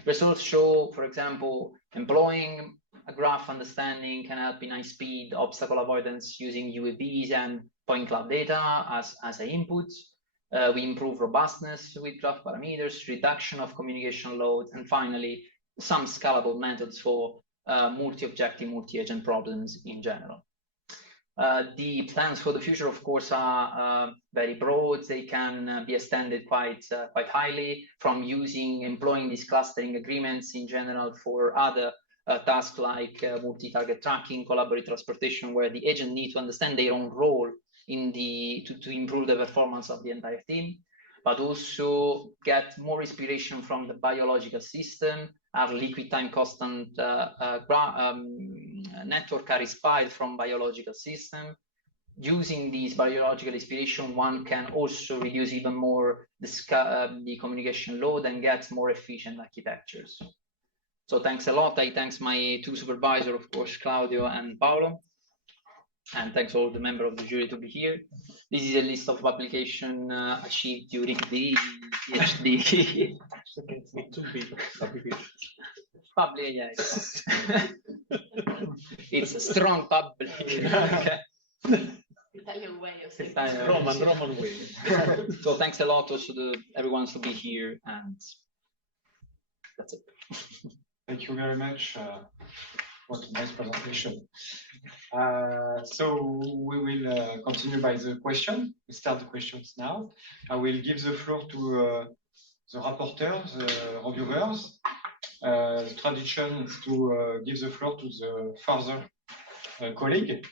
Results show, for example, employing a graph understanding can help in high-speed obstacle avoidance using UAVs and point cloud data as an input. We improve robustness with graph parameters, reduction of communication load, and finally, some scalable methods for multi-objective, multi-agent problems in general. The plans for the future, of course, are very broad. They can be extended quite highly, from employing these clustering agreements in general for other tasks like multi-target tracking, collaborative transportation, where the agent need to understand their own role in to improve the performance of the entire team, but also get more inspiration from the biological system. Our liquid time constant network carries spide from biological system. Using these biological inspiration, one can also reduce even more the communication load and get more efficient architectures. So thanks a lot. I thanks my two supervisors, of course, Claudio and Paolo. And thanks all the members of the jury to be here. This is a list of publications achieved during the PhD. Public, yeah. It's a strong public. Italian way of saying Roman way. So thanks a lot also to everyone to be here, and that's it. Thank you very much. What a nice presentation. So we will continue by the question. We start the questions now. I will give the floor to the rapporteurs, the reviewers. The tradition is to give the floor to the further colleague.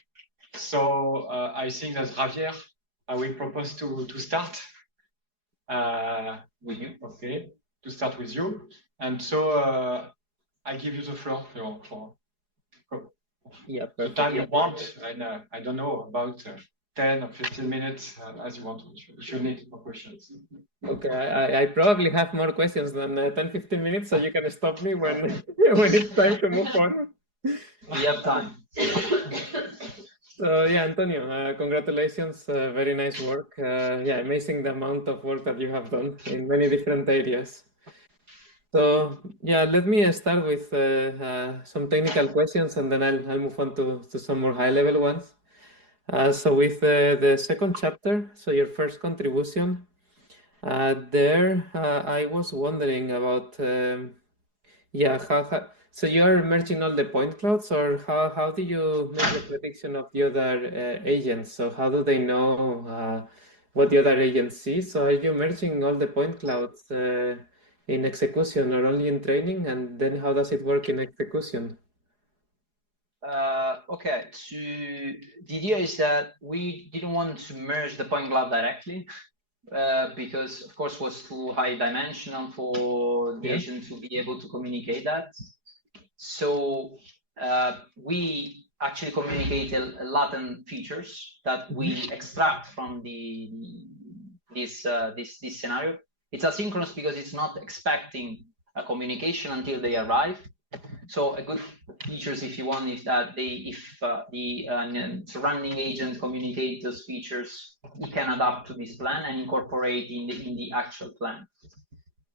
So I think that Javier, I will propose to start with you. Okay, to start with you. And so I give you the floor for the time you want, and I don't know, about 10 or 15 minutes, as you want, if you need for questions. Okay, I probably have more questions than 10-15 minutes, so you can stop me when it's time to move on. We have time. So yeah, Antonio, congratulations, very nice work. Yeah, amazing the amount of work that you have done in many different areas. So yeah, let me start with some technical questions, and then I'll move on to some more high-level ones. So with the second chapter, so your first contribution, there I was wondering about, yeah, so you're merging all the point clouds, or how do you make the prediction of the other agents? So how do they know what the other agents see? So are you merging all the point clouds in execution or only in training? And then how does it work in execution? Okay, so the idea is that we didn't want to merge the point cloud directly because, of course, it was too high dimensional for the agent to be able to communicate that. So we actually communicated latent features that we extract from this scenario. It's asynchronous because it's not expecting a communication until they arrive. So a good features, if you want, is that if the surrounding agent communicate those features, it can adapt to this plan and incorporate in the actual plan.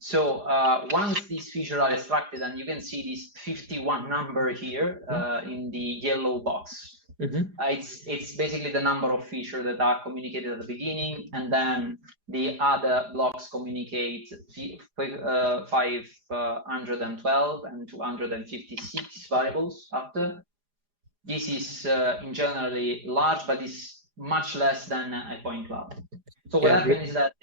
So once these features are extracted, and you can see this 51 number here in the yellow box. It's basically the number of features that are communicated at the beginning, and then the other blocks communicate 512 and 256 variables after. This is in generally large, but it's much less than a point cloud. So what happens is that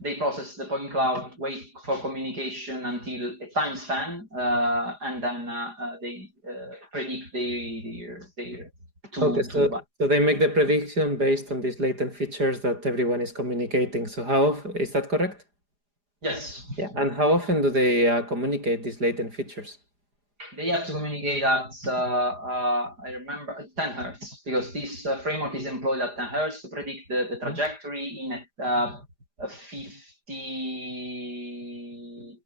they process the point cloud, wait for communication until a time span, and then they predict their Okay, so they make the prediction based on these latent features that everyone is communicating. So how often, is that correct? Yes. Yeah, and how often do they communicate these latent features? they have to communicate at, I remember, 10 hertz, because this framework is employed at 10 hertz to predict the trajectory in a 50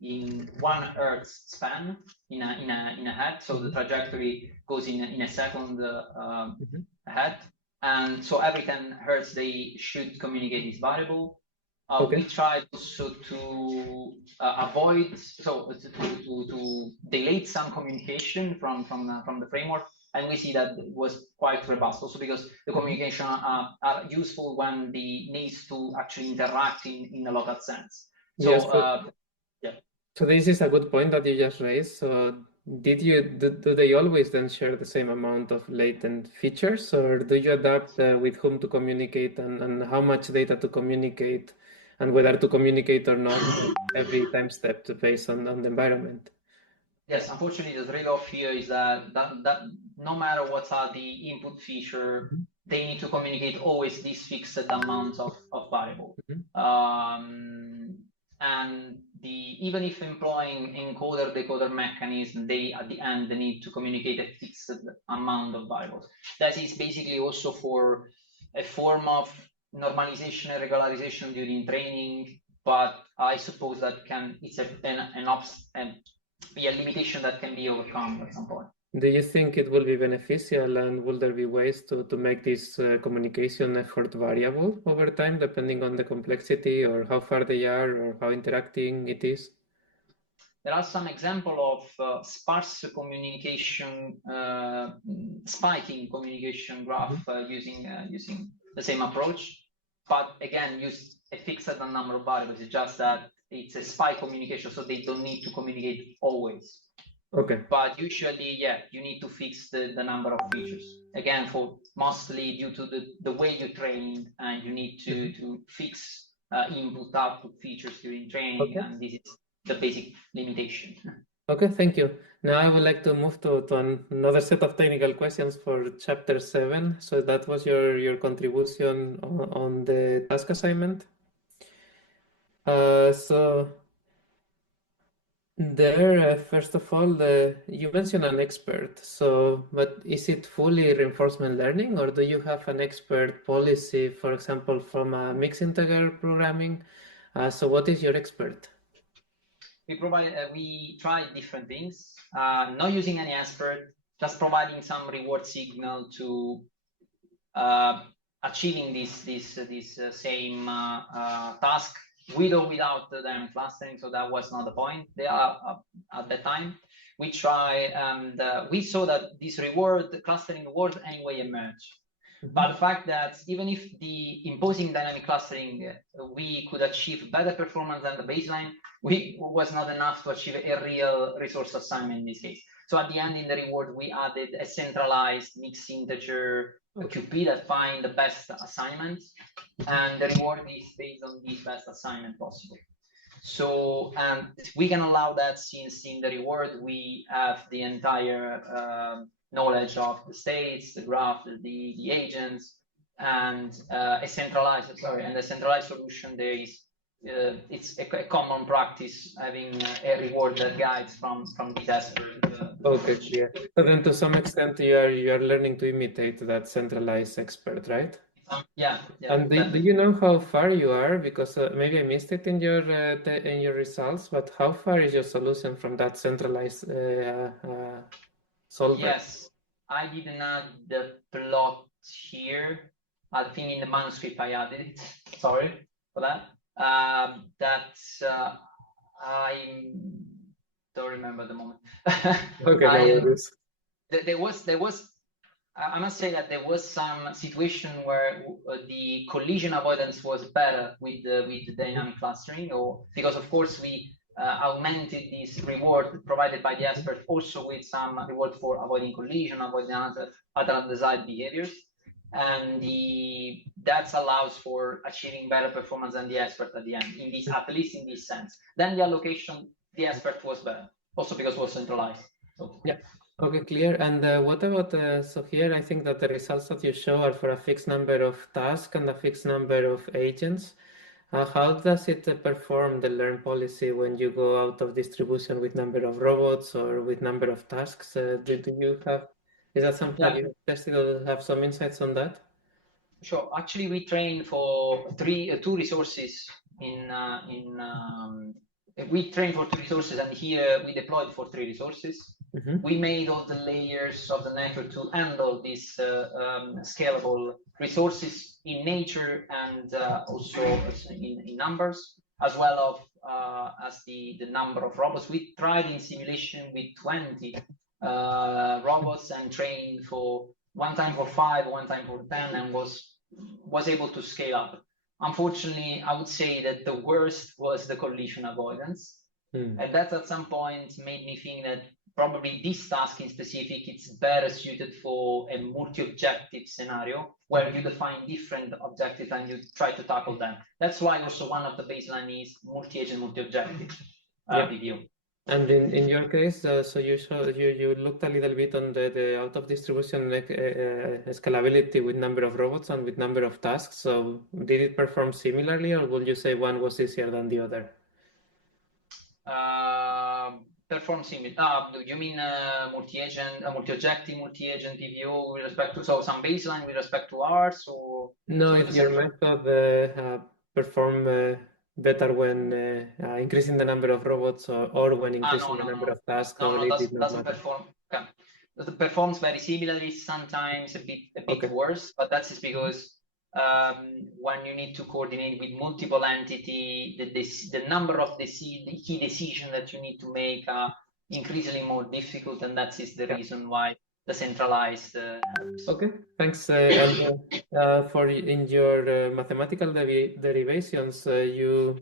in 1 hertz span in a head. So the trajectory goes in a second ahead, and so every 10 hertz they should communicate this variable. We tried also to avoid, so to delete some communication from the framework, and we see that it was quite robust. Also because the communication are useful when the needs to actually interact in a local sense. So Yes, yeah. So this is a good point that you just raised. So do they always then share the same amount of latent features, or do you adapt with whom to communicate and how much data to communicate, and whether to communicate or not every time step based on the environment? Yes, unfortunately, the trade-off here is that no matter what are the input feature, they need to communicate always this fixed amount of variable. And even if employing encoder-decoder mechanism, they at the end they need to communicate a fixed amount of variables. That is basically also for a form of normalization and regularization during training, but I suppose that it's be a limitation that can be overcome at some point. Do you think it will be beneficial, and will there be ways to make this communication effort variable over time, depending on the complexity or how far they are or how interacting it is? There are some examples of sparse communication, spiking communication graph using the same approach, but again, use a fixed number of variables. It's just that it's a spike communication, so they don't need to communicate always. Okay. But usually, yeah, you need to fix the number of features. Again, for mostly due to the way you train, and you need to fix input-output features during training, and this is the basic limitation. Okay, thank you. Now I would like to move to another set of technical questions for chapter 7. So that was your contribution on the task assignment. So there, first of all, you mentioned an expert. So, but is it fully reinforcement learning, or do you have an expert policy, for example, from mixed integer programming? So what is your expert? We try different things, not using any expert, just providing some reward signal to achieving this same task with or without the dynamic clustering. So that was not the point. They are at the time we try, and we saw that this clustering reward anyway emerged. But the fact that even if the imposing dynamic clustering, we could achieve better performance than the baseline, was not enough to achieve a real resource assignment in this case. So at the end, in the reward, we added a centralized mixed integer QP that find the best assignment, and the reward is based on this best assignment possible. So, and we can allow that since in the reward we have the entire knowledge of the states, the graph, the agents, and a centralized solution. There is it's a common practice having a reward that guides from this aspect. Okay, clear. So then, to some extent, you are learning to imitate that centralized expert, right? Yeah. And do you know how far you are? Because maybe I missed it in your results. But how far is your solution from that centralized solver? Yes, I didn't add the plot here. I think in the manuscript I added it. Sorry for that. I don't remember the moment. Okay, no worries. There was. I must say that there was some situation where the collision avoidance was better with the dynamic clustering, or because of course we augmented this reward provided by the expert also with some reward for avoiding collision, avoiding other undesired behaviors, and that allows for achieving better performance than the expert at the end. In this, at least in this sense, then the allocation, the expert was better, also because it was centralized. So. Yeah. Okay, clear. And what about, so here I think that the results that you show are for a fixed number of tasks and a fixed number of agents. How does it perform the learn policy when you go out of distribution with number of robots or with number of tasks? Do you have, is that something that you have tested or have some insights on that? Sure. Actually, we trained for two resources we trained for 2 resources, and here we deployed for 3 resources. We made all the layers of the network to handle these scalable resources in nature and also in numbers, as well as the number of robots. We tried in simulation with 20 robots and trained for one time for 5, one time for 10, and was able to scale up. Unfortunately, I would say that the worst was the collision avoidance. And that at some point made me think that probably this task in specific, it's better suited for a multi-objective scenario where you define different objectives and you try to tackle them. That's why also one of the baseline is multi-agent, multi-objective review. And in your case, so you looked a little bit on the out of distribution scalability with number of robots and with number of tasks. So did it perform similarly, or would you say one was easier than the other? Perform similar. Do you mean multi-agent, multi-objective, multi-agent PVO with respect to some baseline with respect to ours, or no? If your method perform better when increasing the number of robots or when increasing the number of tasks? No, doesn't perform. Okay. It performs very similarly, sometimes a bit worse, but that's just because when you need to coordinate with multiple entities, the number of the key decisions that you need to make are increasingly more difficult, and that is the reason why the centralized helps. Okay, thanks. For in your mathematical derivations, you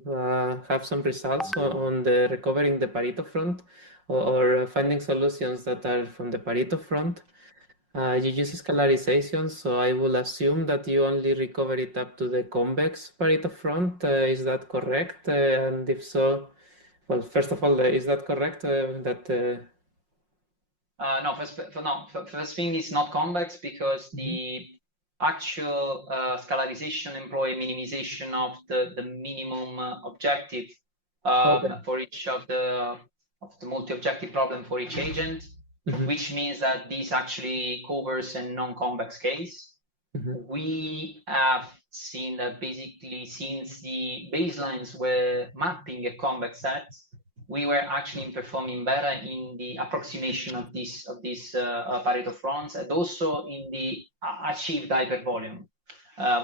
have some results on the recovering the Pareto front or finding solutions that are from the Pareto front. You use scalarization, so I will assume that you only recover it up to the convex Pareto front. Is that correct? And if so, well, first of all, is that correct? No, first thing is not convex because the actual scalarization employ minimization of the minimum objective for each of the multi-objective problem for each agent, which means that this actually covers a non-convex case. We have seen that basically since the baselines were mapping a convex set, we were actually performing better in the approximation of this Pareto fronts, and also in the achieved hypervolume,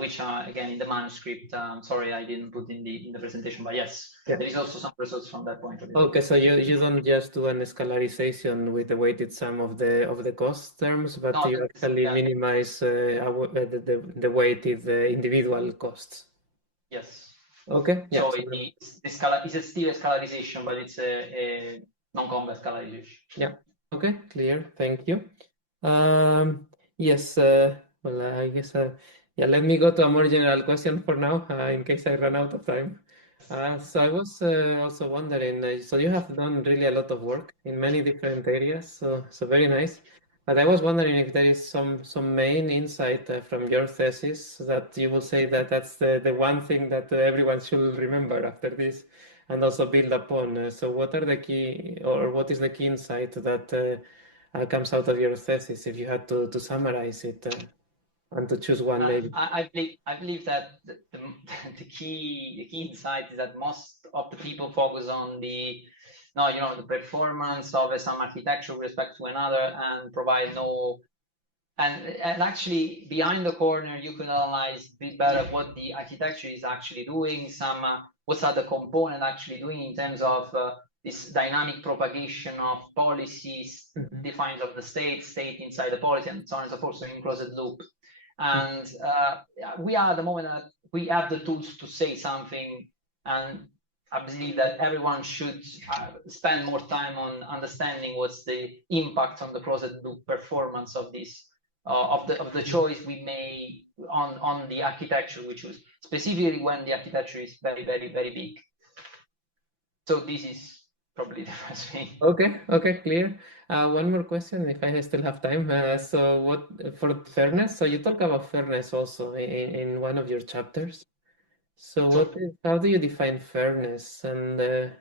which are again in the manuscript. Sorry, I didn't put in the presentation, but yes, there is also some results from that point of view. Okay, so you don't just do an scalarization with the weighted sum of the cost terms, but you actually minimize the weighted individual costs. Yes. Okay. So it's still a scalarization, but it's a non-convex scalarization. Yeah. Okay. Clear. Thank you. Yes. Well, I guess. Yeah. Let me go to a more general question for now, in case I run out of time. So I was also wondering. So you have done really a lot of work in many different areas. So very nice. But I was wondering if there is some main insight from your thesis that you will say that that's the one thing that everyone should remember after this and also build upon. So what are the key, or what is the key insight that comes out of your thesis if you had to summarize it and to choose one maybe? I believe that the key insight is that most of the people focus on the performance of some architecture with respect to another and provide no, and actually behind the corner you can analyze a bit better what the architecture is actually doing, what are the components actually doing in terms of this dynamic propagation of policies, defines of the state inside the policy, and so on and so forth, so in closed loop. And we are at the moment that we have the tools to say something, and I believe that everyone should spend more time on understanding what's the impact on the closed loop performance of this, of the choice we made on the architecture we choose, specifically when the architecture is very, very, very big. So this is probably the first thing. Okay, clear. One more question, if I still have time. So what for fairness? So you talk about fairness also in one of your chapters. So how do you define fairness? And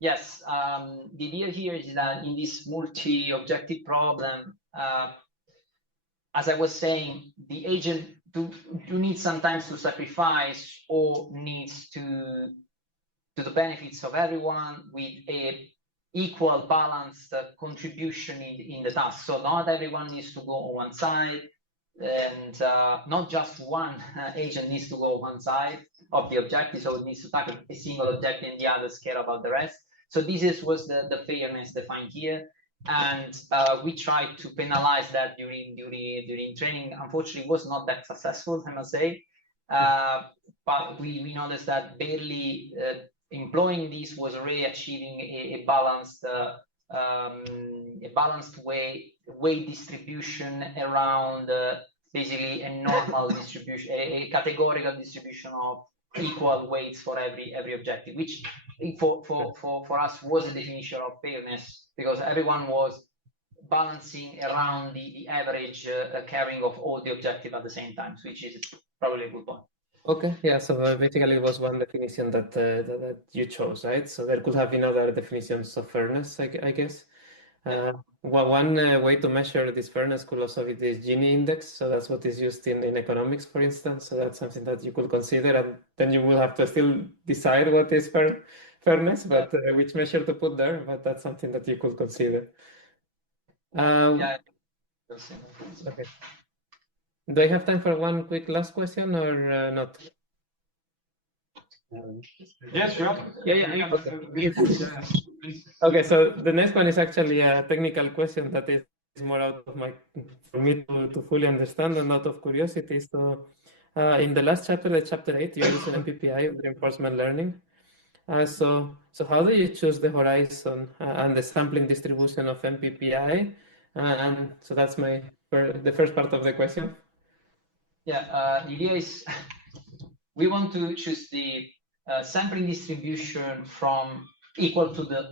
yes, the idea here is that in this multi-objective problem, as I was saying, the agent do need sometimes to sacrifice or needs to the benefits of everyone with a equal balanced contribution in the task. So not everyone needs to go on one side, and not just one agent needs to go on one side of the objective, so it needs to tackle a single objective and the others care about the rest. So this was the fairness defined here, and we tried to penalize that during training. Unfortunately, it was not that successful, I must say, but we noticed that barely employing this was really achieving a balanced weight distribution around basically a normal distribution, a categorical distribution of equal weights for every objective, which for us was a definition of fairness, because everyone was balancing around the average carrying of all the objective at the same time, which is probably a good point. okay, yeah, so basically it was one definition that you chose, right? So there could have been other definitions of fairness, I guess. One way to measure this fairness could also be this Gini index. So that's what is used in economics, for instance. So that's something that you could consider, and then you will have to still decide what is fairness, but which measure to put there. But that's something that you could consider. Yeah. Okay. Do I have time for one quick last question or not? Yes, sure. Yeah. Okay, so the next one is actually a technical question that is more out of for me to fully understand and out of curiosity. So in the last chapter, chapter 8, you use an MPPI of reinforcement learning. So how do you choose the horizon and the sampling distribution of MPPI? And so that's the first part of the question. Yeah, the idea is we want to choose the sampling distribution from equal to the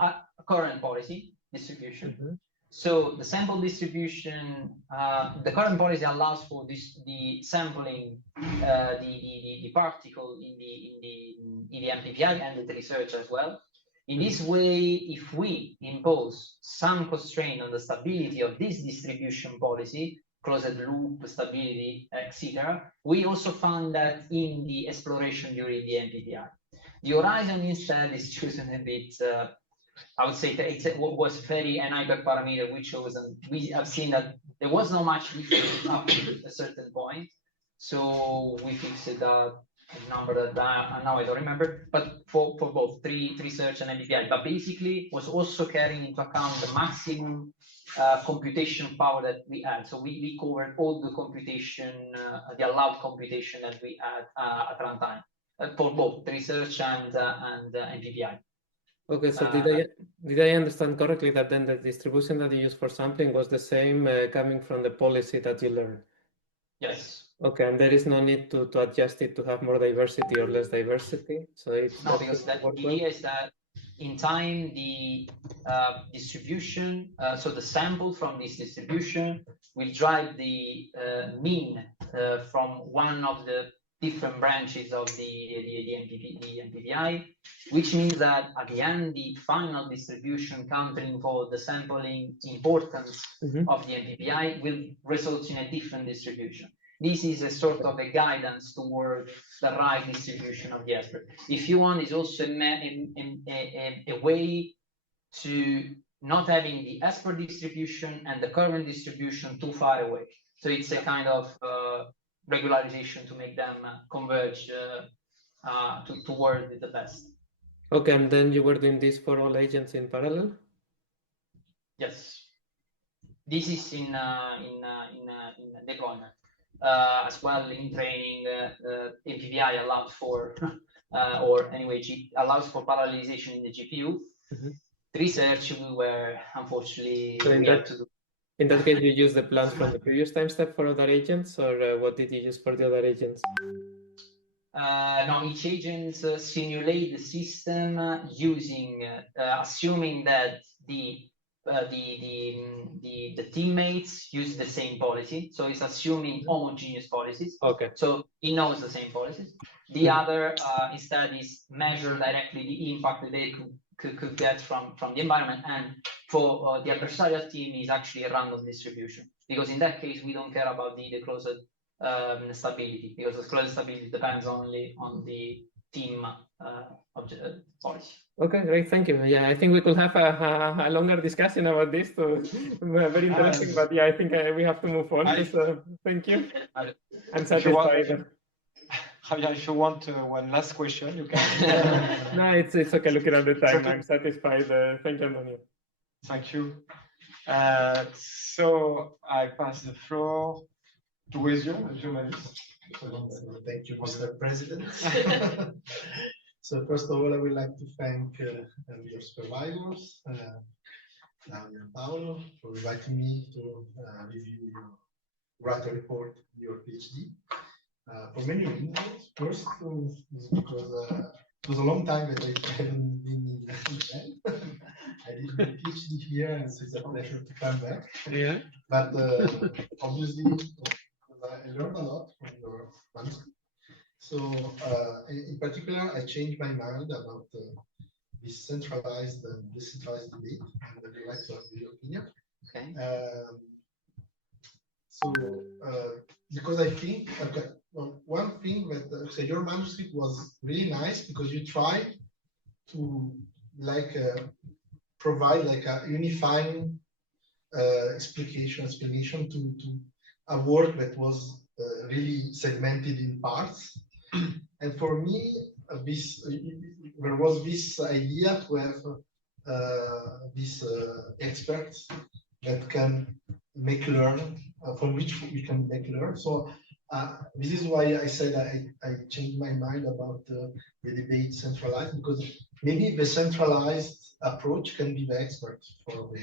current policy distribution. Mm-hmm. So the sample distribution, the current policy allows for the sampling, the particle in the MPPI and the research as well. In this way, if we impose some constraint on the stability of this distribution policy, closed loop stability, etc., we also found that in the exploration during the MPPI. The horizon instead is chosen a bit, I would say that it was very an hyperparameter, which was, we have seen that there was not much difference up to a certain point. So we fixed a number that now I don't remember, but for both research and MPPI, but basically was also carrying into account the maximum computation power that we had. So we covered all the computation, the allowed computation that we had at runtime for both research and MPPI. Okay, so did I understand correctly that then the distribution that you used for sampling was the same coming from the policy that you learned? Yes. Okay, and there is no need to adjust it to have more diversity or less diversity. So it's no, because the idea is that in time the distribution, so the sample from this distribution will drive the mean from one of the different branches of the MPPI, which means that at the end, the final distribution counting for the sampling importance of the MPPI will result in a different distribution. This is a sort of a guidance toward the right distribution of the expert. If you want, it's also a way to not having the expert distribution and the current distribution too far away. So it's a kind of regularization to make them converge toward the best. Okay, and then you were doing this for all agents in parallel? Yes. This is in deployment. As well in training, MPPI allows for, or anyway, allows for parallelization in the GPU. Research, we were unfortunately in that case, you use the plans from the previous time step for other agents, or what did you use for the other agents? No, each agent simulate the system using, assuming that the the teammates use the same policy, so it's assuming homogeneous policies. Okay. So he knows the same policies. The other instead is measure directly the impact that they could get from the environment, and for the adversarial team is actually a random distribution, because in that case we don't care about the closed stability, because the closed stability depends only on the team policy. Okay, great, thank you. Yeah, I think we could have a longer discussion about this. So very interesting, but yeah, I think we have to move on. So thank you. I'm satisfied. Javier, if you want one last question, you can. No, it's okay. Looking at the time, I'm satisfied. Thank you, Antonio. Thank you. So I pass the floor to Ezio, a journalist. Thank you, Mr. President. So first of all, I would like to thank your supervisors, Claudia and Paolo, for inviting me to review your write a report, your PhD. For many reasons. First, is because it was a long time that I haven't been in Japan. I did my PhD here, and so it's a pleasure to come back. Yeah. But obviously, I learned a lot from your manuscript. So, in particular, I changed my mind about this centralized and decentralized debate, and I would like to have your opinion. Okay. Because I think, okay, well, one thing that so your manuscript was really nice because you tried to provide like a unifying explanation to a work that was really segmented in parts. And for me, there was this idea to have these experts that can make learn, from which we can make learn. So this is why I said I changed my mind about the debate centralized, because maybe the centralized approach can be the expert for the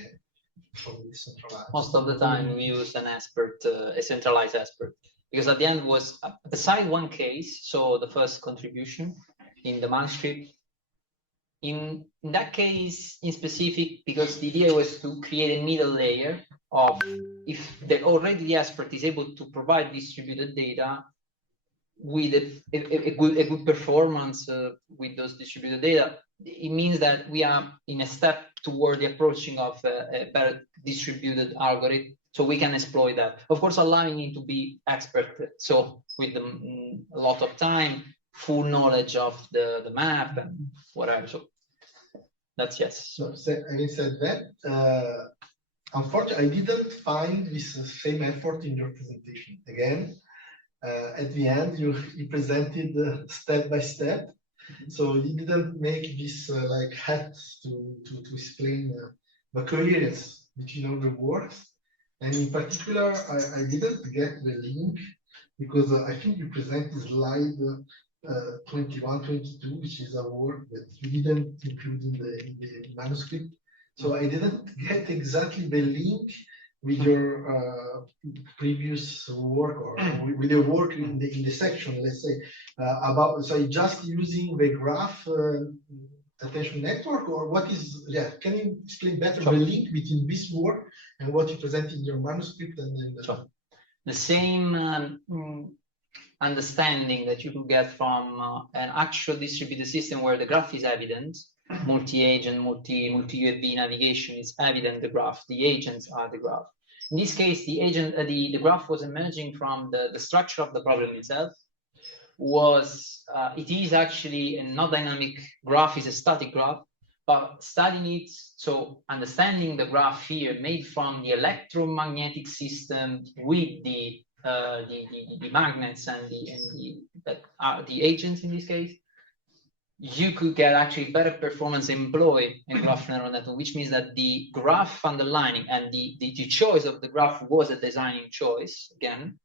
decentralized. Most of the time we use an expert, a centralized expert, because at the end was beside one case. So the first contribution in the manuscript, in that case in specific, because the idea was to create a middle layer of, if the expert is able to provide distributed data with a good performance with those distributed data, it means that we are in a step toward the approaching of a better distributed algorithm, so we can exploit that. Of course, allowing him to be expert, so with a lot of time, full knowledge of the map and whatever. So that's yes. So having said that, unfortunately, I didn't find this same effort in your presentation. Again, at the end, you presented step by step. So you didn't make this like hat to explain the coherence between all the works. And in particular, I didn't get the link because I think you presented slide 21, 22, which is a work that you didn't include in the manuscript. So I didn't get exactly the link with your previous work, or with your work in the section, let's say, about, so just using the graph attention network, or what is, yeah, can you explain better the link between this work and what you presented in your manuscript? And then the same understanding that you could get from an actual distributed system where the graph is evident, multi-agent, multi-UAV navigation is evident, the graph, the agents are the graph. In this case, the graph was emerging from the structure of the problem itself. It is actually a not dynamic graph, is a static graph, but studying it, so understanding the graph here made from the electromagnetic system with the magnets and the agents in this case, you could get actually better performance employ in graph neural network, which means that the graph underlining and the choice of the graph was a designing choice again.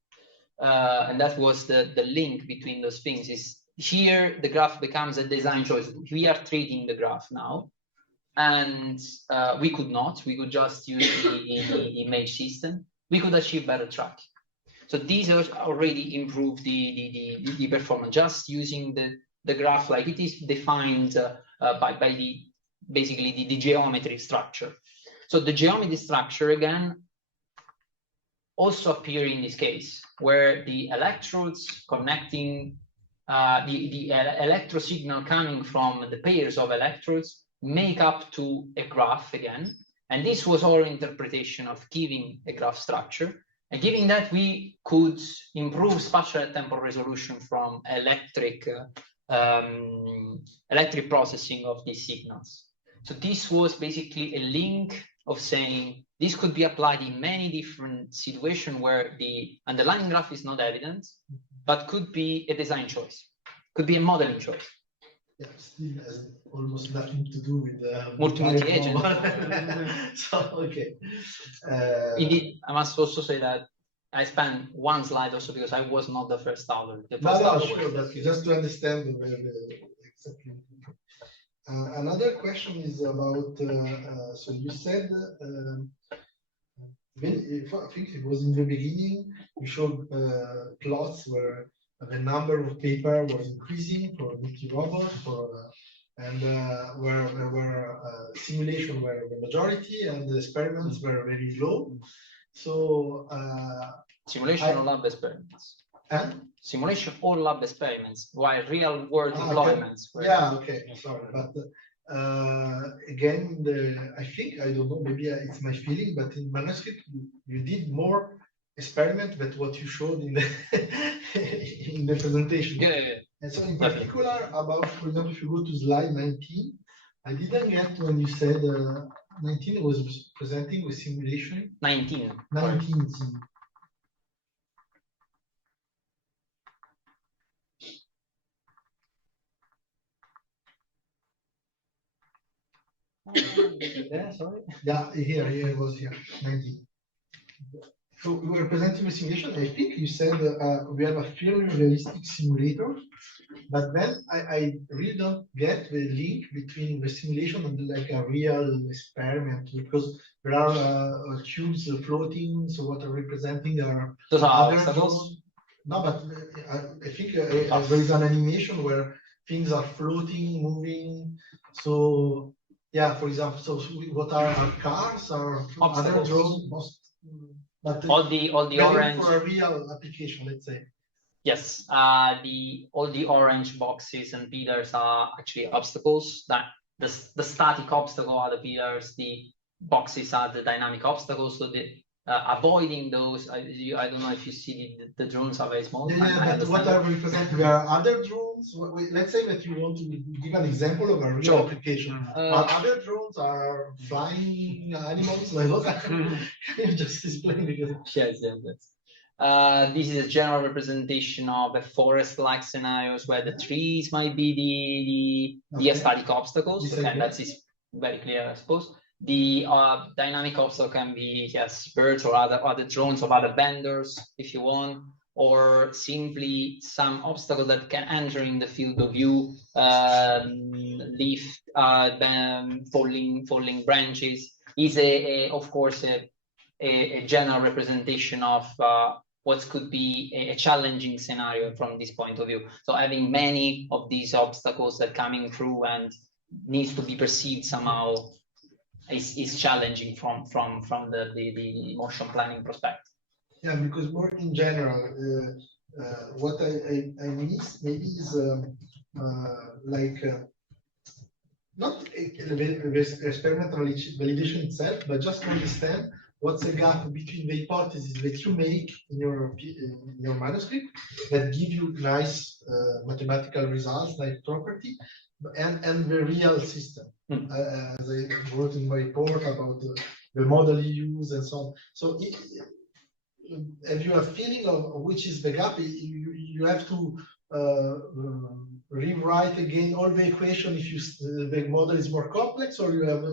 And that was the link between those things. Is here the graph becomes a design choice. We are treating the graph now, and we could just use the image system. We could achieve better tracking. So these are already improved the performance just using the graph like it is defined by basically the geometry structure. So the geometry structure again also appear in this case, where the electrodes connecting the electro signal coming from the pairs of electrodes make up to a graph again. And this was our interpretation of giving a graph structure. And given that, we could improve spatial and temporal resolution from electric processing of these signals. So this was basically a link of saying this could be applied in many different situations where the underlying graph is not evident, but could be a design choice, could be a modeling choice. Yeah, still has almost nothing to do with the multi-agent. So okay. Indeed, I must also say that I spent one slide also because I was not the first author. Sure, but just to understand exactly. Another question is about. So you said, I think it was in the beginning. You showed plots where the number of paper was increasing for multi-robot, and where there were simulation were the majority and the experiments were very low. So simulation or lab experiments. Simulation or lab experiments, while real world deployments. Okay. Yeah, okay, sorry, but again, I think, I don't know, maybe it's my feeling, but in manuscript you did more experiment than what you showed in the in the presentation. Yeah. And so in particular about, for example, if you go to slide 19, I didn't get when you said 19 was presenting with simulation. 19. 19. Yeah, sorry. Yeah, here it was here, 19. So we were presenting a simulation. I think you said we have a fairly realistic simulator, but then I really don't get the link between the simulation and like a real experiment, because there are cubes floating. So what are representing are those are other drones. No, but I think there is an animation where things are floating, moving. So yeah, for example, so what are our cars? Are other drones? But all the orange for a real application, let's say. Yes, all the orange boxes and pillars are actually obstacles. That the static obstacle are the pillars, the boxes are the dynamic obstacles. So the avoiding those, I don't know if you see the drones are very small. Yeah, but what are representing? There are other drones. Let's say that you want to give an example of a real application. Other drones are flying animals. Like what? Can you just explain it? Yes. This is a general representation of the forest-like scenarios where the trees might be the static obstacles, and that is very clear, I suppose. The dynamic obstacle can be, yes, birds or other drones of other vendors, if you want, or simply some obstacle that can enter in the field of view, leaf, falling branches, is of course a general representation of what could be a challenging scenario from this point of view. So having many of these obstacles that coming through and needs to be perceived somehow is challenging from the motion planning perspective. Yeah, because more in general, what I miss maybe is not experimental validation itself, but just to understand what's the gap between the hypothesis that you make in your manuscript that give you nice mathematical results, like property, and the real system. As I wrote in my report about the model you use and so on. So if you have a feeling of which is the gap, you have to rewrite again all the equation if the model is more complex, or you have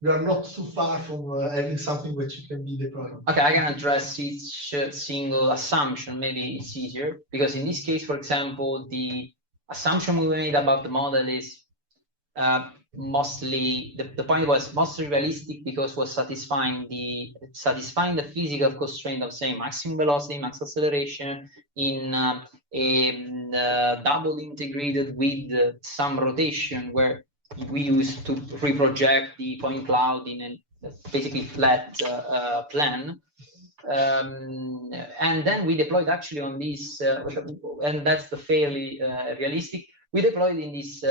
you are not too far from having something which can be deployed. Okay, I can address each single assumption. Maybe it's easier because in this case, for example, the assumption we made about the model is mostly the point was mostly realistic because was satisfying the physical constraint of say maximum velocity, max acceleration in double integrated with some rotation where we use to reproject the point cloud in a basically flat plan. And then we deployed actually on this, and that's the fairly realistic. We deployed in this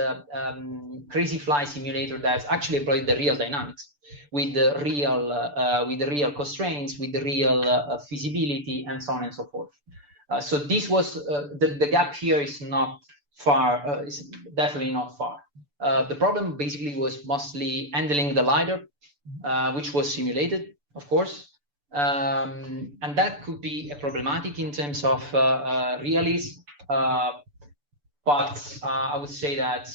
crazy fly simulator that's actually deployed the real dynamics with the real constraints, with the real feasibility, and so on and so forth. So this was the gap here is not far. Is definitely not far. The problem basically was mostly handling the LiDAR, which was simulated, of course. And that could be a problematic in terms of realism, but I would say that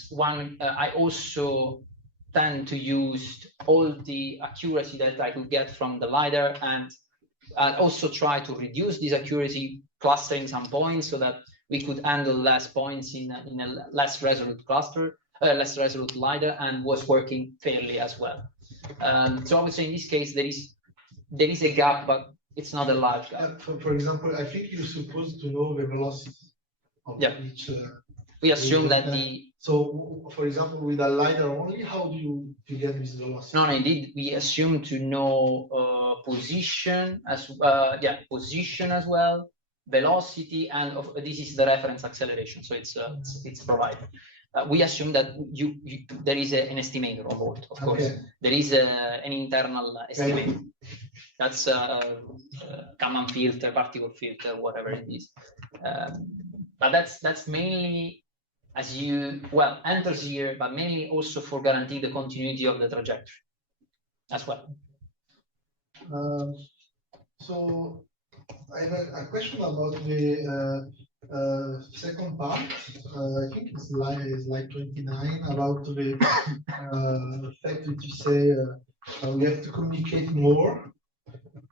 I also tend to use all the accuracy that I could get from the LiDAR, and also try to reduce this accuracy, clustering some points so that we could handle less points in a less resolute cluster, less resolute LiDAR, and was working fairly as well. So I would say in this case there is a gap, but it's not a large gap. For example, I think you're supposed to know the velocity of each. We assume that So, for example, with a LiDAR only, how do you get this velocity? No, indeed, we assume to know position as position as well, velocity, and this is the reference acceleration. So it's provided. We assume that there is an estimator on board, of course. There is an internal estimator. That's Kalman filter, particle filter, whatever it is. But that's mainly enters here, but mainly also for guaranteeing the continuity of the trajectory as well. So I have a question about the second part. I think it's slide 29 about the fact that you say we have to communicate more,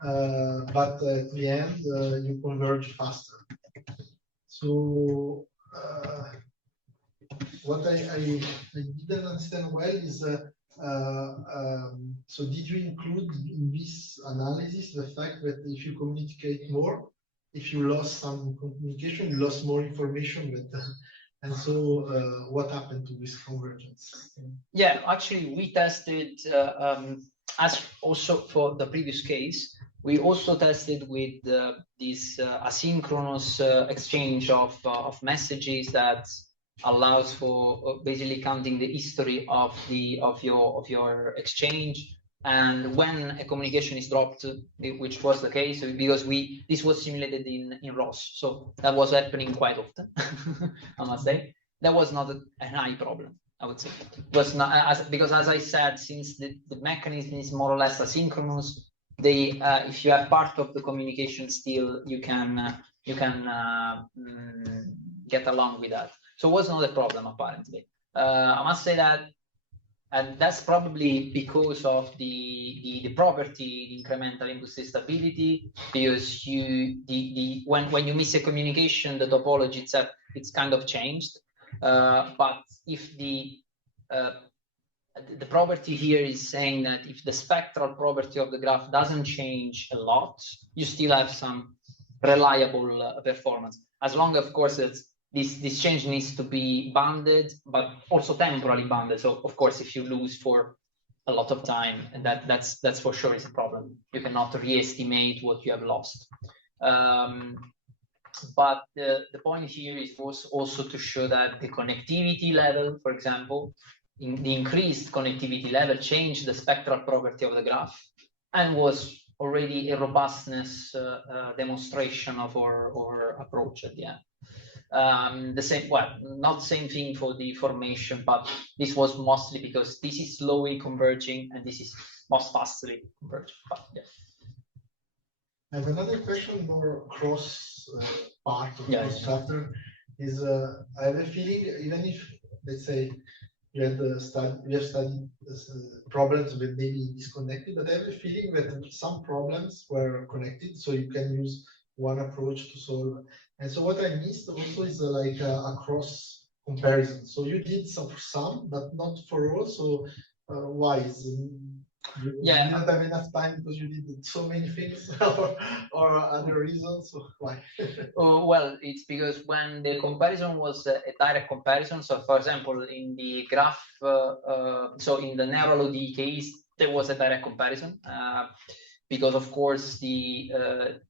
but at the end you converge faster. So what I didn't understand well is so did you include in this analysis the fact that if you communicate more, if you lost some communication, you lost more information, but and so what happened to this convergence? Yeah, actually we tested as also for the previous case, we also tested with this asynchronous exchange of messages that allows for basically counting the history of your exchange, and when a communication is dropped, which was the case because this was simulated in ROS, so that was happening quite often. I must say that was not a high problem. I would say it was not because, as I said, since the mechanism is more or less asynchronous, if you have part of the communication still, you can get along with that. So it was not a problem apparently. I must say that, and that's probably because of the property, the incremental impulse stability, because when you miss a communication, the topology itself, it's kind of changed. But if the property here is saying that if the spectral property of the graph doesn't change a lot, you still have some reliable performance, as long as, of course, this change needs to be bounded, but also temporally bounded. So, of course, if you lose for a lot of time, and that's for sure is a problem. You cannot re-estimate what you have lost. But the point here was also to show that the connectivity level, for example, the increased connectivity level changed the spectral property of the graph, and was already a robustness demonstration of our approach at the end. The same, not same thing for the formation, but this was mostly because this is slowly converging and this is most fastly converging. But yeah. I have another question, more cross part of this chapter. Is I have a feeling, even if, let's say, you have studied problems that may be disconnected, but I have a feeling that some problems were connected, so you can use one approach to solve. And so what I missed also is like a cross comparison. So you did some, but not for all. So why? You didn't have enough time because you did so many things, or other reasons? So why? Well, it's because when the comparison was a direct comparison. So, for example, in the graph, so in the neural ODE case, there was a direct comparison, because of course the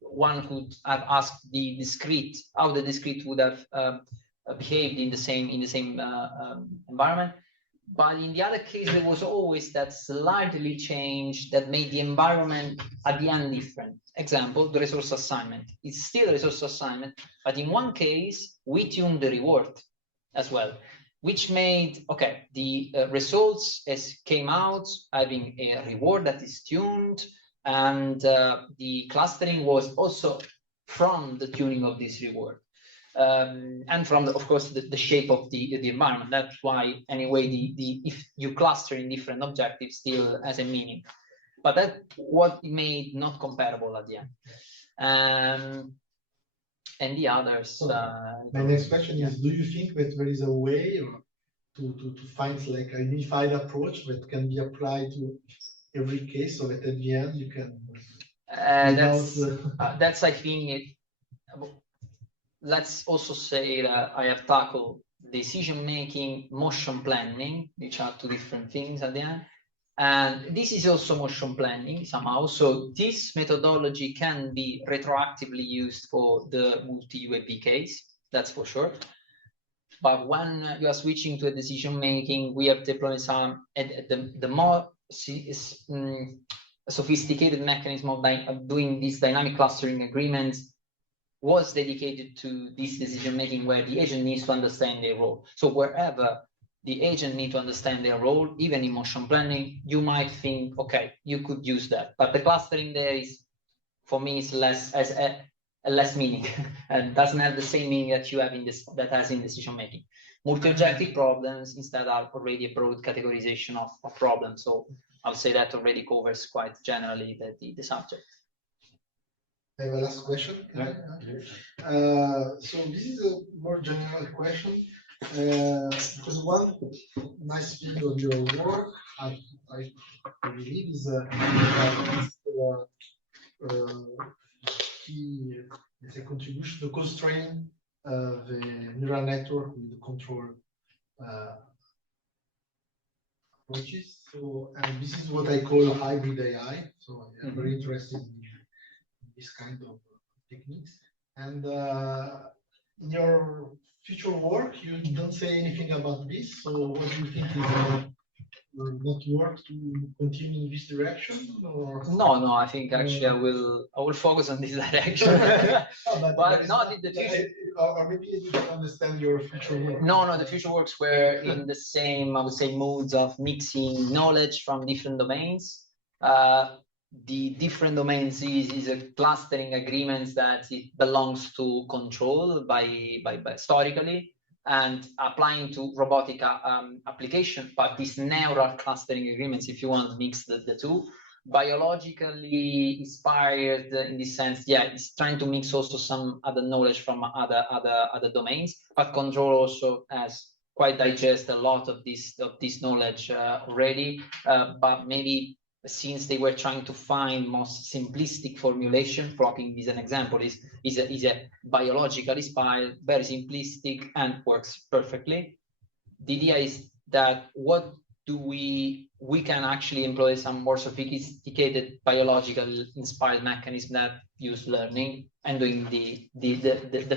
one could have asked the discrete how the discrete would have behaved in the same environment. But in the other case, there was always that slightly change that made the environment at the end different. Example, the resource assignment. It's still a resource assignment, but in one case, we tuned the reward as well, which made, okay, the results came out having a reward that is tuned, and the clustering was also from the tuning of this reward. And from of course the shape of the environment. That's why anyway if you cluster in different objectives still has a meaning, but that's what made not comparable at the end. And the others. My next question is: do you think that there is a way to find like a unified approach that can be applied to every case, so that at the end you can? That's I think let's also say that I have tackled decision-making, motion planning, which are two different things at the end. And this is also motion planning somehow. So this methodology can be retroactively used for the multi-UAP case, that's for sure. But when you are switching to a decision-making, we have deployed some, the more sophisticated mechanism of doing these dynamic clustering agreements was dedicated to this decision-making where the agent needs to understand their role. So wherever the agent needs to understand their role, even in motion planning, you might think, okay, you could use that. But the clustering there is, for me, is less meaning and doesn't have the same meaning that you have in this, that has in decision-making. Multi-objective problems instead are already a broad categorization of problems. So I'll say that already covers quite generally the subject. I have a last question. Yeah. So this is a more general question, because one nice thing of your work, I believe, is key contribution to constrain the neural network with the control approaches. So, and this is what I call hybrid AI. So I'm very interested in this kind of techniques. And in your future work, you don't say anything about this. So what do you think is not work to continue in this direction? Or? No, I think actually I will focus on this direction. but not in the future. Or maybe you don't understand your future work. No, the future works were in the same, I would say, modes of mixing knowledge from different domains. The different domains is a clustering agreements that it belongs to control by historically, and applying to robotic application. But these neural clustering agreements, if you want to mix the two, biologically inspired in this sense, yeah, it's trying to mix also some other knowledge from other domains, but control also has quite digest a lot of this knowledge already, but maybe since they were trying to find most simplistic formulation, flopping is an example, is a biological inspired, very simplistic and works perfectly. The idea is that what do we can actually employ some more sophisticated biological inspired mechanism that use learning and doing the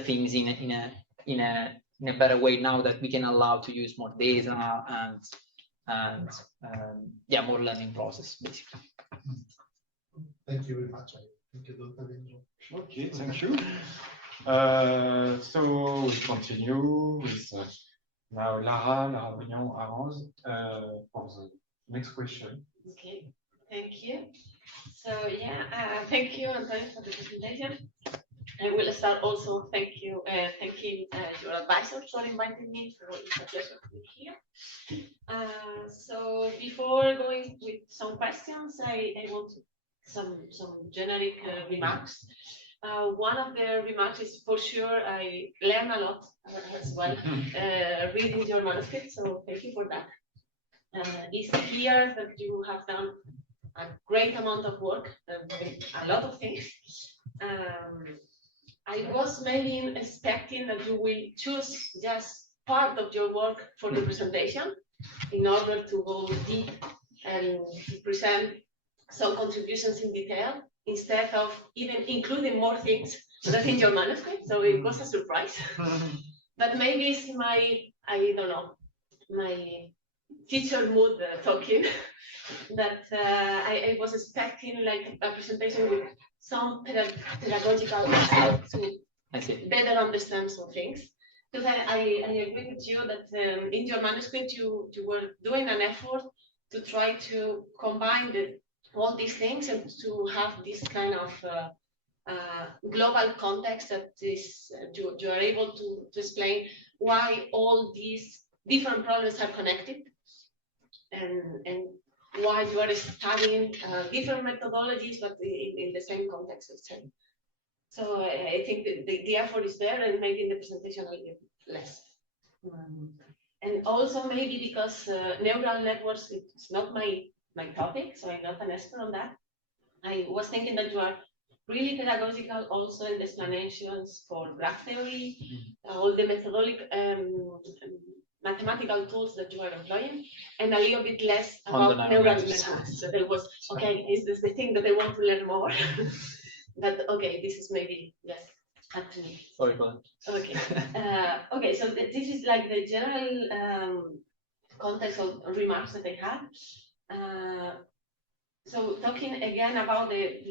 things in a better way now that we can allow to use more data and yeah, more learning process basically. Thank you very much. I think you don't have any. Okay, thank you. So we continue with now Lara Bignon-Arranz for the next question. Okay, thank you. So yeah, thank you, Antonio, for the presentation. I will start also thanking your advisors for inviting me. So it's a pleasure to be here. So before going with some questions, I want some generic remarks. One of the remarks is for sure I learn a lot as well reading your manuscript. So thank you for that. It's clear that you have done a great amount of work, a lot of things. I was maybe expecting that you will choose just part of your work for the presentation in order to go deep and to present present some contributions in detail instead of even including more things that in your manuscript. So it was a surprise. But maybe it's my, I don't know, my teacher mood talking that I was expecting like a presentation with some pedagogical aspect to better understand some things. Because I agree with you that in your manuscript you were doing an effort to try to combine all these things and to have this kind of global context that is you are able to explain why all these different problems are connected and why you are studying different methodologies but in the same context of same. So I think the effort is there, and maybe in the presentation a little less. And also maybe because neural networks, it's not my topic, so I'm not an expert on that. I was thinking that you are really pedagogical also in the explanations for graph theory, all the methodological mathematical tools that you are employing, and a little bit less about neural networks. So there was, okay, is this the thing that I want to learn more? But okay, this is maybe less up to me. Sorry, go on. Okay. Okay, so this is like the general context of remarks that I had. So talking again about the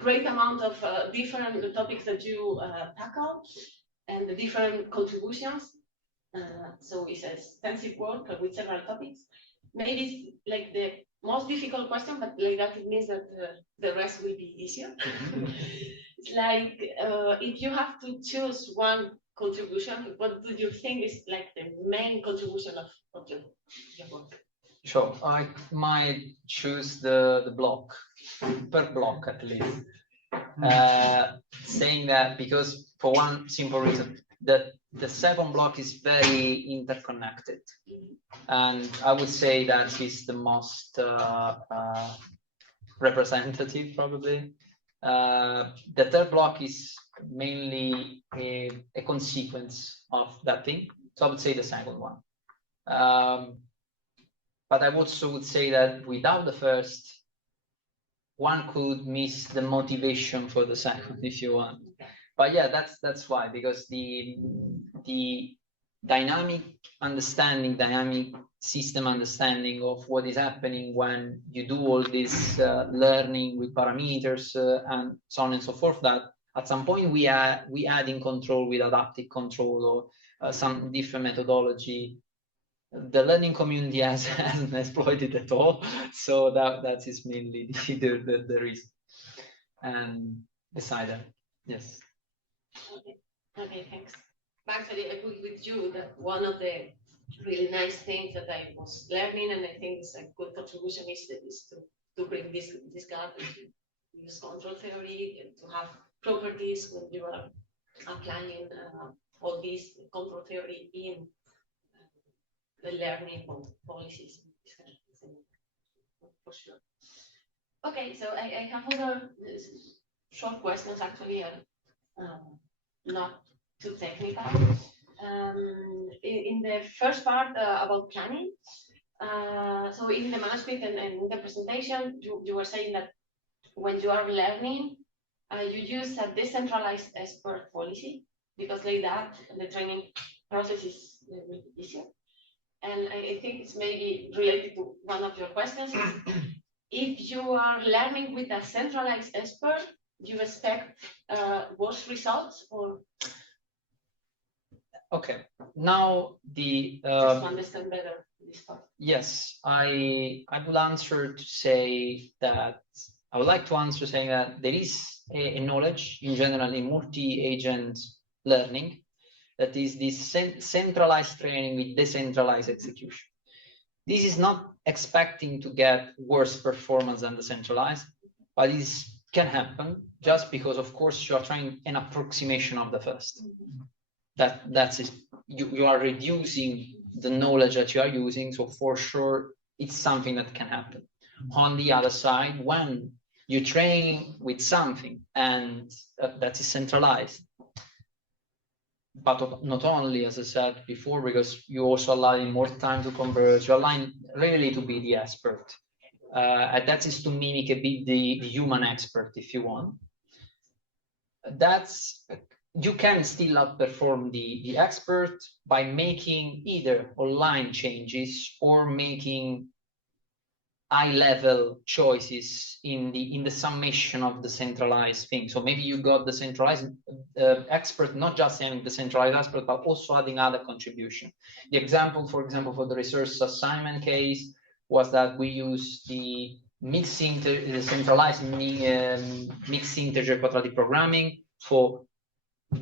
great amount of different topics that you tackle and the different contributions. So it's an extensive work with several topics. Maybe it's like the most difficult question, but like that it means that the rest will be easier. It's like if you have to choose one contribution, what do you think is like the main contribution of your work? Sure, I might choose the block, per block at least. Saying that because for one simple reason, that the second block is very interconnected. And I would say that is the most representative, probably. The third block is mainly a consequence of that thing. So I would say the second one. But I also would say that without the first, one could miss the motivation for the second, if you want. But yeah, that's why, because the dynamic understanding, dynamic system understanding of what is happening when you do all this learning with parameters and so on and so forth, that at some point we add in control with adaptive control or some different methodology. The learning community hasn't exploited at all, so that is mainly the reason. And beside that, yes. Okay, thanks. Actually, I agree with you that one of the really nice things that I was learning, and I think is a good contribution, is to bring this gap and to use control theory and to have properties when you are applying all these control theory in the learning policies. For sure. Okay, so I have other short questions actually, not too technical. In the first part about planning, so in the manuscript and in the presentation, you were saying that when you are learning, you use a decentralized expert policy, because like that, the training process is easier. And I think it's maybe related to one of your questions. If you are learning with a centralized expert, you expect worse results, or? Okay, now the just to understand better this part. Yes, I would answer to say that I would like to answer saying that there is a knowledge in general in multi-agent learning that is this centralized training with decentralized execution. This is not expecting to get worse performance than the centralized, but it can happen just because, of course, you are trying an approximation of the first. That's it. You are reducing the knowledge that you are using, so for sure it's something that can happen. On the other side, when you train with something and that is centralized, but not only, as I said before, because you also allow more time to converge, you allow really to be the expert and that is to mimic a bit the human expert, if you want. That's, you can still outperform the expert by making either online changes or making high-level choices in the summation of the centralized thing. So maybe you got the centralized expert, not just having the centralized expert, but also adding other contribution. The example, for example, for the research assignment case was that we use the centralized mixed integer quadratic programming for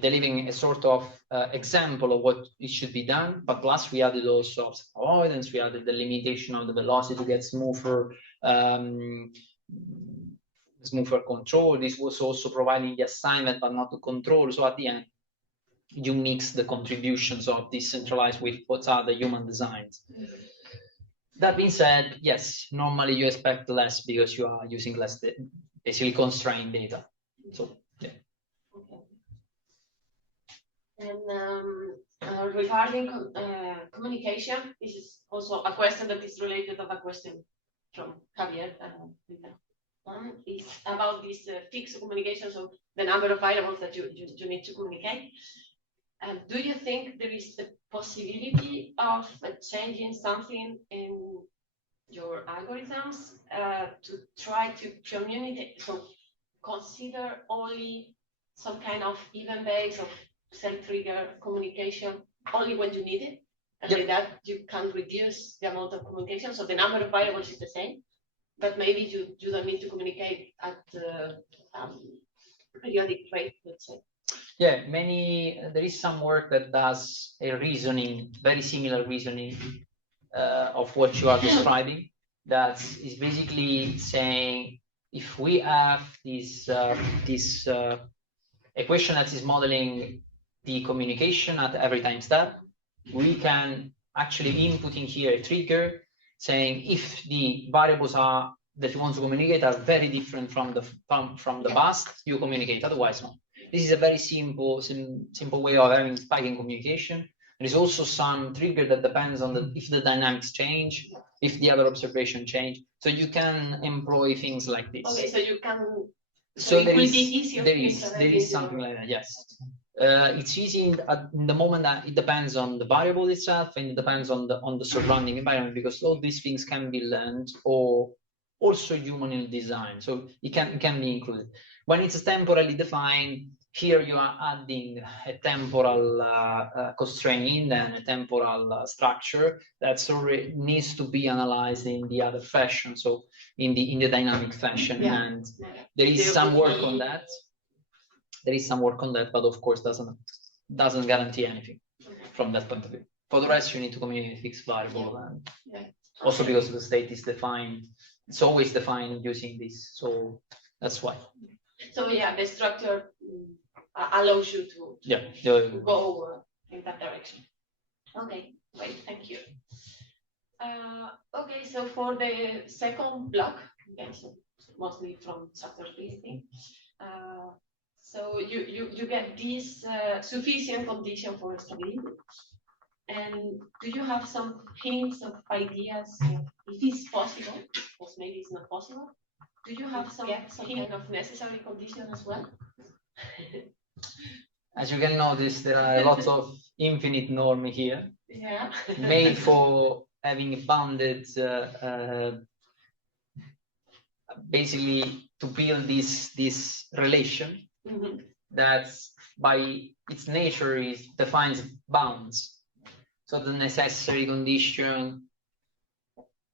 delivering a sort of example of what it should be done, but plus we added also avoidance, we added the limitation of the velocity to get smoother control. This was also providing the assignment, but not the control. So at the end, you mix the contributions of decentralized with what are the human designs. That being said, yes, normally you expect less because you are using less, basically constrained data. So yeah. And regarding communication, this is also a question that is related to a question from Javier. Is about this fixed communication, so the number of variables that you need to communicate. Do you think there is the possibility of changing something in your algorithms to try to communicate, so consider only some kind of event-based or self-trigger communication only when you need it, and with that you can reduce the amount of communication, so the number of variables is the same, but maybe you don't need to communicate at periodic rate, let's say. Yeah, there is some work that does a reasoning, very similar reasoning of what you are describing. That is basically saying, if we have this equation that is modeling the communication at every time step, we can actually input in here a trigger saying if the variables are that you want to communicate are very different from the past, you communicate, otherwise not. This is a very simple way of having spiking communication. There is also some trigger that depends on if the dynamics change, if the other observation change. So you can employ things like this. Okay, so you can. So there is something like that. Yes, it's easy in the moment that it depends on the variable itself and it depends on the surrounding environment, because all these things can be learned or also human design. So it can be included. When it's temporally defined, here you are adding a temporal constraint and a temporal structure that already needs to be analyzed in the other fashion, so in the dynamic fashion. Yeah. And there is some work on that. There is some work on that, but of course doesn't guarantee anything from that point of view. For the rest, you need to communicate fixed variable, and also because the state is defined, it's always defined using this. So that's why. So yeah, the structure allows you to go in that direction. Okay, great, thank you. Okay, so for the second block, so mostly from adaptability. So you get this sufficient condition for stability. And do you have some hints of ideas if it's possible, or maybe it's not possible? Do you have some hint of necessary condition as well? As you can notice, there are lots of infinite norm here, made for having bounded, basically to build this relation that by its nature defines bounds. So the necessary condition,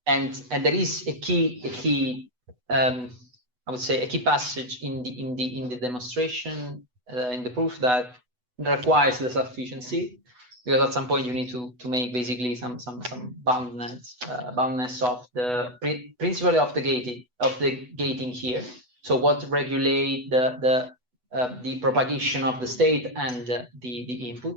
and there is a key I would say a key passage in the demonstration, in the proof, that requires the sufficiency, because at some point you need to make basically some boundness of the principle of the gating here. So what regulate the propagation of the state and the input.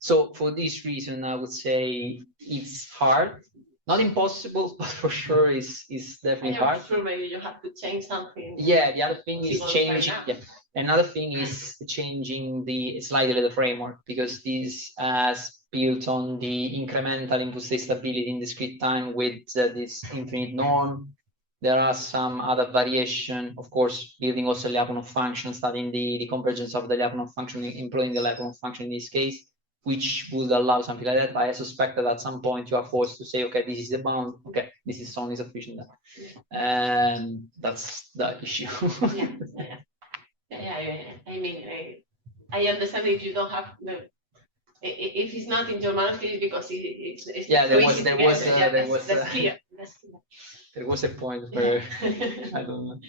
So for this reason, I would say it's hard. Not impossible, but for sure is definitely hard. Sure, maybe you have to change something. Yeah, the other thing is changing. Yeah, another thing is changing slightly the framework, because this has built on the incremental input state stability in discrete time with this infinite norm. There are some other variation, of course, building also Lyapunov function, studying the convergence of the Lyapunov function, employing the Lyapunov function in this case, which would allow something like that. But I suspect that at some point you are forced to say, okay, this is the bound, okay, this is only sufficient. And that's the issue. I mean, I understand if you don't have the, if it's not in your manuscript because it's yeah, there was that's clear. There was a point where I don't know.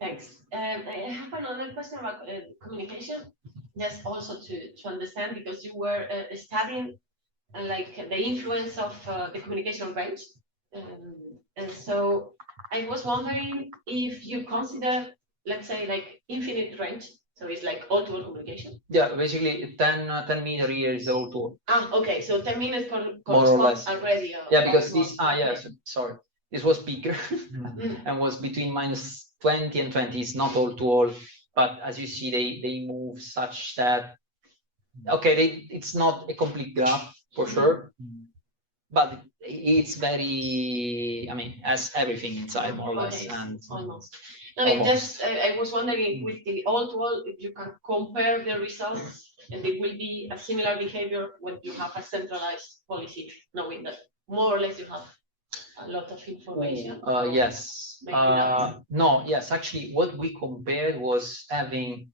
Thanks. I have another question about communication, just also to understand, because you were studying like the influence of the communication range, and so I was wondering if you consider, let's say, like infinite range. So it's like all-to-all communication. Yeah, basically 10 minutes here is all-to-all. Okay, so 10 minutes more or less already. Yeah, because this, sorry, this was bigger and was between -20 and 20. It's not all-to-all, but as you see, they move such that, okay, it's not a complete graph for sure, but it's very, I mean, has everything inside more or less. And almost. No, I was wondering with the all-to-all, if you can compare the results, and it will be a similar behavior when you have a centralized policy, knowing that more or less you have a lot of information. Yes. No, yes, actually what we compared was having,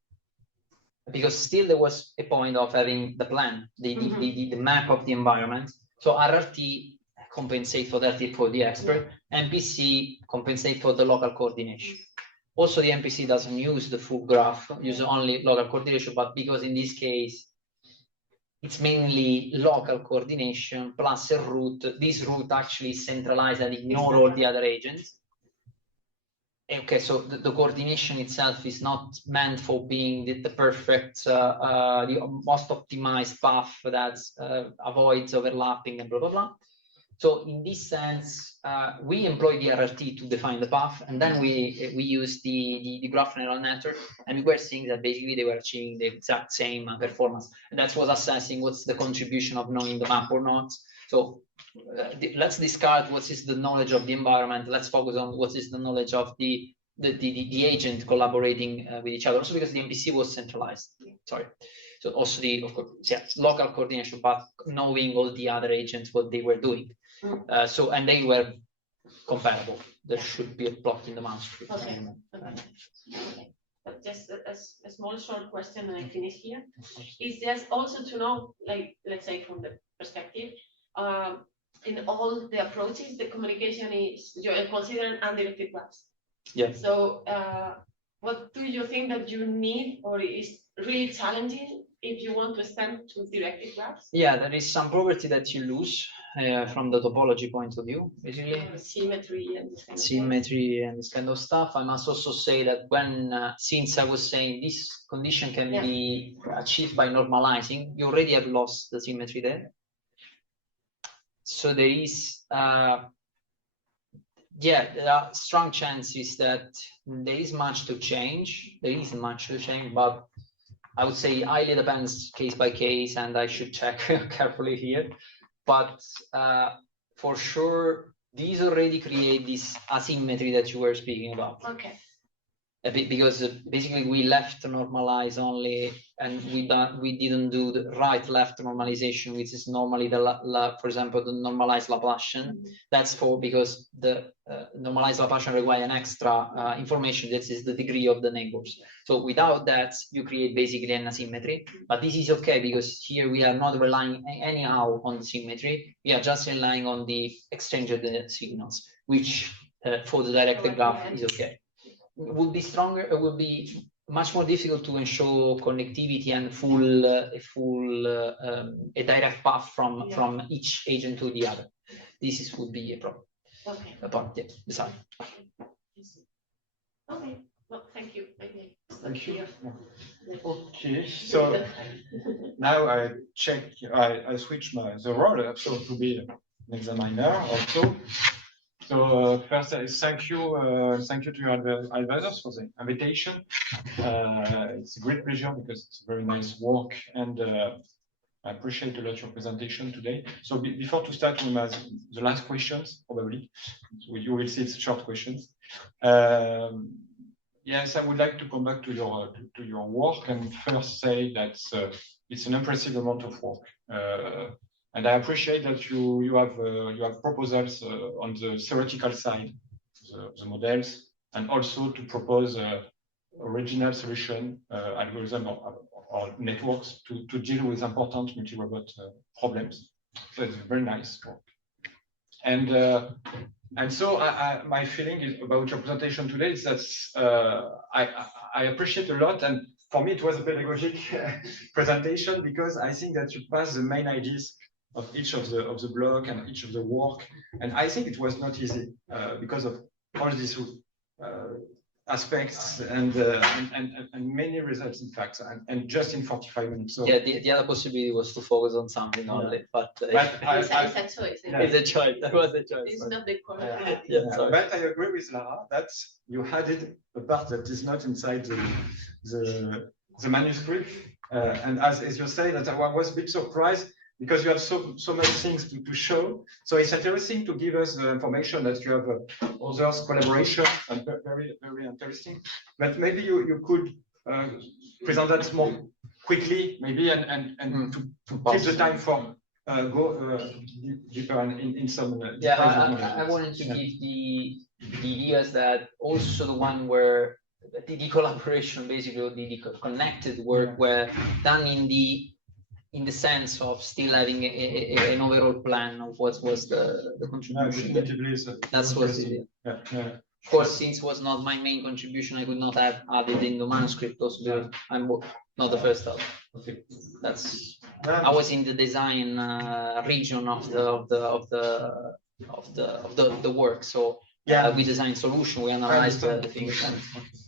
because still there was a point of having the plan, the map of the environment. So RRT compensate for that for the expert, MPC compensate for the local coordination. Also, the MPC doesn't use the full graph, use only local coordination, but because in this case, it's mainly local coordination plus a route. This route actually is centralized and ignore all the other agents. Okay, so the coordination itself is not meant for being the perfect, the most optimized path that avoids overlapping and blah, blah, blah. So in this sense, we employ the RRT to define the path, and then we use the graph neural network, and we were seeing that basically they were achieving the exact same performance. And that was assessing what's the contribution of knowing the map or not. So let's discard what is the knowledge of the environment. Let's focus on what is the knowledge of the agent collaborating with each other. Also because the MPC was centralized. Sorry. So also of course, yeah, local coordination, but knowing all the other agents, what they were doing. So, and they were comparable. There should be a plot in the manuscript. Okay. But just a small short question, and I finish here. Is just also to know, like, let's say from the perspective, in all the approaches, the communication is, you're considering undirected graphs. Yeah. So what do you think that you need, or is really challenging if you want to extend to directed graphs? Yeah, there is some property that you lose from the topology point of view, basically. Symmetry and this kind of symmetry and this kind of stuff. I must also say that when, since I was saying this condition can be achieved by normalizing, you already have lost the symmetry there. So there is, there are strong chances that there is much to change. There isn't much to change, but I would say highly depends case by case, and I should check carefully here. But for sure, these already create this asymmetry that you were speaking about. Okay. Because basically we left normalize only, and we didn't do the right-left normalization, which is normally for example, the normalized Laplacian. That's because the normalized Laplacian require an extra information that is the degree of the neighbors. So without that, you create basically an asymmetry. But this is okay because here we are not relying anyhow on the symmetry. We are just relying on the exchange of the signals, which for the directed graph is okay. Would be stronger. It would be much more difficult to ensure connectivity and a direct path from each agent to the other. This would be a problem. Okay. Apart, yeah, beside. Okay. Well, thank you. Thank you. Okay. So now I check. I switch the role also to be an examiner also. So first, thank you to your advisors for the invitation. It's a great pleasure because it's very nice work, and I appreciate a lot your presentation today. So before to start, we must the last questions probably. You will see it's short questions. Yes, I would like to come back to your work and first say that it's an impressive amount of work, and I appreciate that you have proposals on the theoretical side, the models, and also to propose original solution algorithm or networks to deal with important multi-robot problems. So it's very nice work. And so my feeling is about your presentation today is that I appreciate a lot, and for me it was a pedagogic presentation because I think that you passed the main ideas of each of the blog and each of the work, and I think it was not easy because of all these aspects and many results, in fact, and just in 45 minutes. So yeah, the other possibility was to focus on something only, but it's a choice. it's a choice. That was a choice. It's not the core. But I agree with Lara that you added a part that is not inside the manuscript, and as you say, that I was a bit surprised because you have so many things to show. So it's interesting to give us the information that you have others collaboration, and very, very interesting. But maybe you could present that more quickly, maybe, and to keep the time for go deeper in some. I wanted to give the ideas that also the one where the collaboration, basically, the connected work were done in the sense of still having an overall plan of what was the contribution. That's what it is. Of course, since it was not my main contribution, I could not have added in the manuscript also because I'm not the first author. Okay. That's I was in the design region of the work. So we designed solution, we analyzed the things, and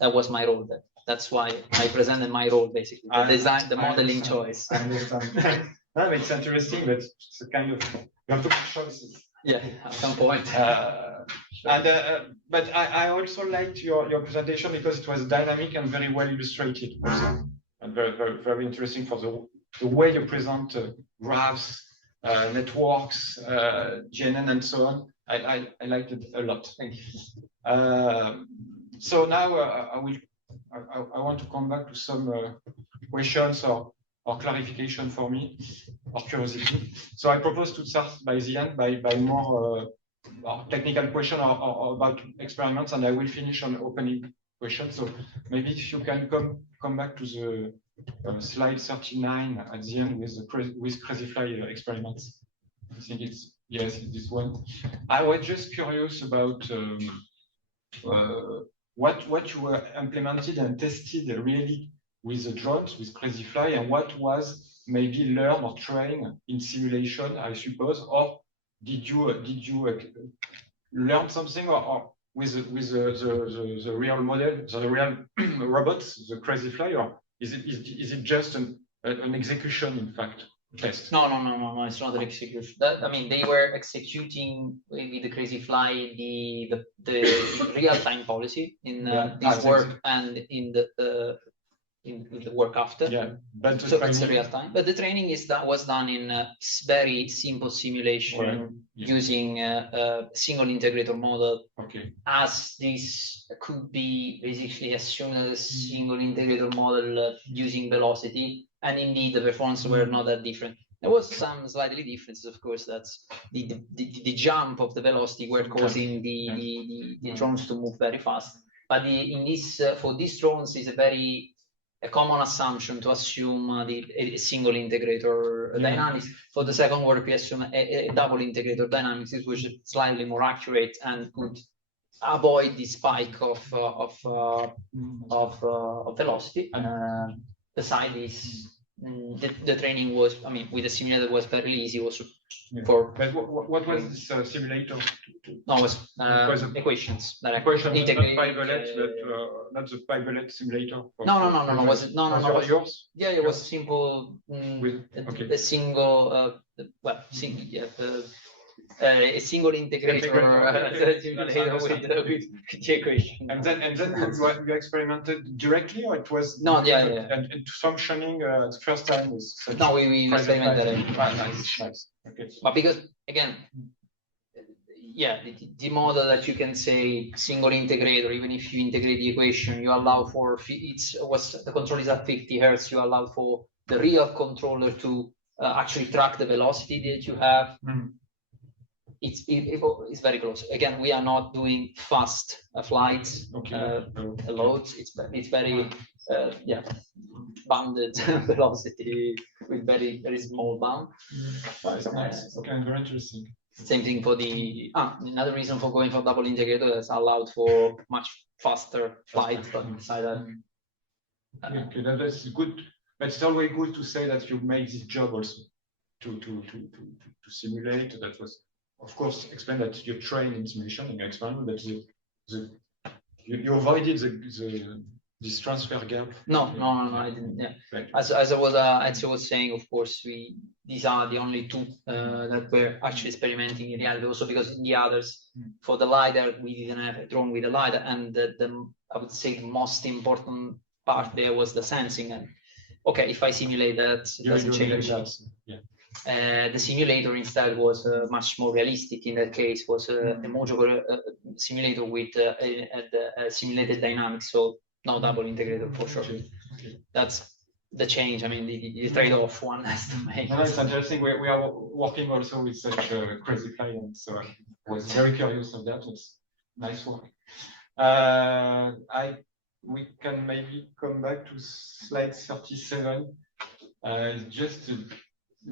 that was my role there. That's why I presented my role, basically, the design, the modeling choice. I understand. No, it's interesting, but it's a kind of you have to make choices. Yeah, at some point. But I also liked your presentation because it was dynamic and very well illustrated, also. And very, very, very interesting for the way you present graphs, networks, GNN, and so on. I liked it a lot. Thank you. So now I want to come back to some questions or clarification for me or curiosity. So I propose to start by the end by more technical question or about experiments, and I will finish on opening questions. So maybe if you can come back to the slide 39 at the end with Crazyfly experiments. I think it's this one. I was just curious about what you were implemented and tested really with the drones, with Crazyfly, and what was maybe learned or trained in simulation, I suppose, or did you learn something or with the real model, the real robots, the Crazyfly, or is it just an execution, in fact? Test. No, it's not an execution. I mean, they were executing with the Crazyfly the real-time policy in this work and in the work after. Yeah, but so it's real time. But the training was done in a very simple simulation using a single integrator model. Okay. As this could be basically assumed as a single integrator model using velocity. And indeed, the performance were not that different. There was some slightly differences, of course. That's the jump of the velocity were causing the drones to move very fast. But for these drones is a common assumption to assume a single integrator dynamics. For the second work, we assume a double integrator dynamics, which is slightly more accurate and could avoid the spike of velocity. Beside this, the training was, I mean, with the simulator was very easy also. For but what was this simulator? No, it was equations. Equation, not Pivolet, but not the Pivolet simulator. No. Was it? No. Yours? Yeah, it was simple. A single. a single integrator simulator with the equation. And then you experimented directly, or it was no, and functioning the first time with such no, we experimented. Nice. Okay. But because again, yeah, the model that you can say single integrator, even if you integrate the equation, you allow for the control is at 50 hertz. You allow for the real controller to actually track the velocity that you have. It's very close. Again, we are not doing fast flights, loads. It's very bounded velocity with very small bound. That's nice. Okay, very interesting. Same thing for the another reason for going for double integrator is allowed for much faster flight. But beside that, okay, that's good. But it's always good to say that you made this job also to simulate. That was, of course, explain that you train in simulation and you explain that you avoided this transfer gap. No, I didn't. Yeah, right. As I was saying, of course, these are the only two that we're actually experimenting in reality. Also, because in the others, for the LiDAR, we didn't have a drone with a LiDAR, and I would say the most important part there was the sensing. And okay, if I simulate that, it doesn't change. The simulator instead was much more realistic. In that case, was a modular simulator with a simulated dynamics. So no double integrator for sure. That's the change. I mean, the trade-off one has to make. No, it's interesting. We are working also with such crazy clients, so I was very curious of that. It's nice work. We can maybe come back to slide 37. Just a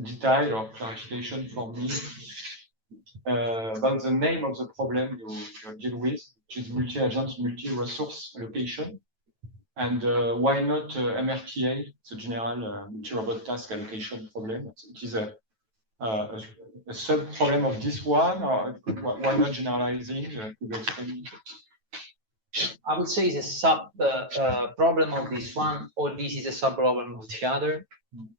detail or clarification for me about the name of the problem you deal with, which is multi-agent, multi-resource allocation. And why not MRTA, the general multi-robot task allocation problem? It is a sub-problem of this one, or why not generalizing? Could you explain it? I would say it's a sub-problem of this one, or this is a sub-problem of the other.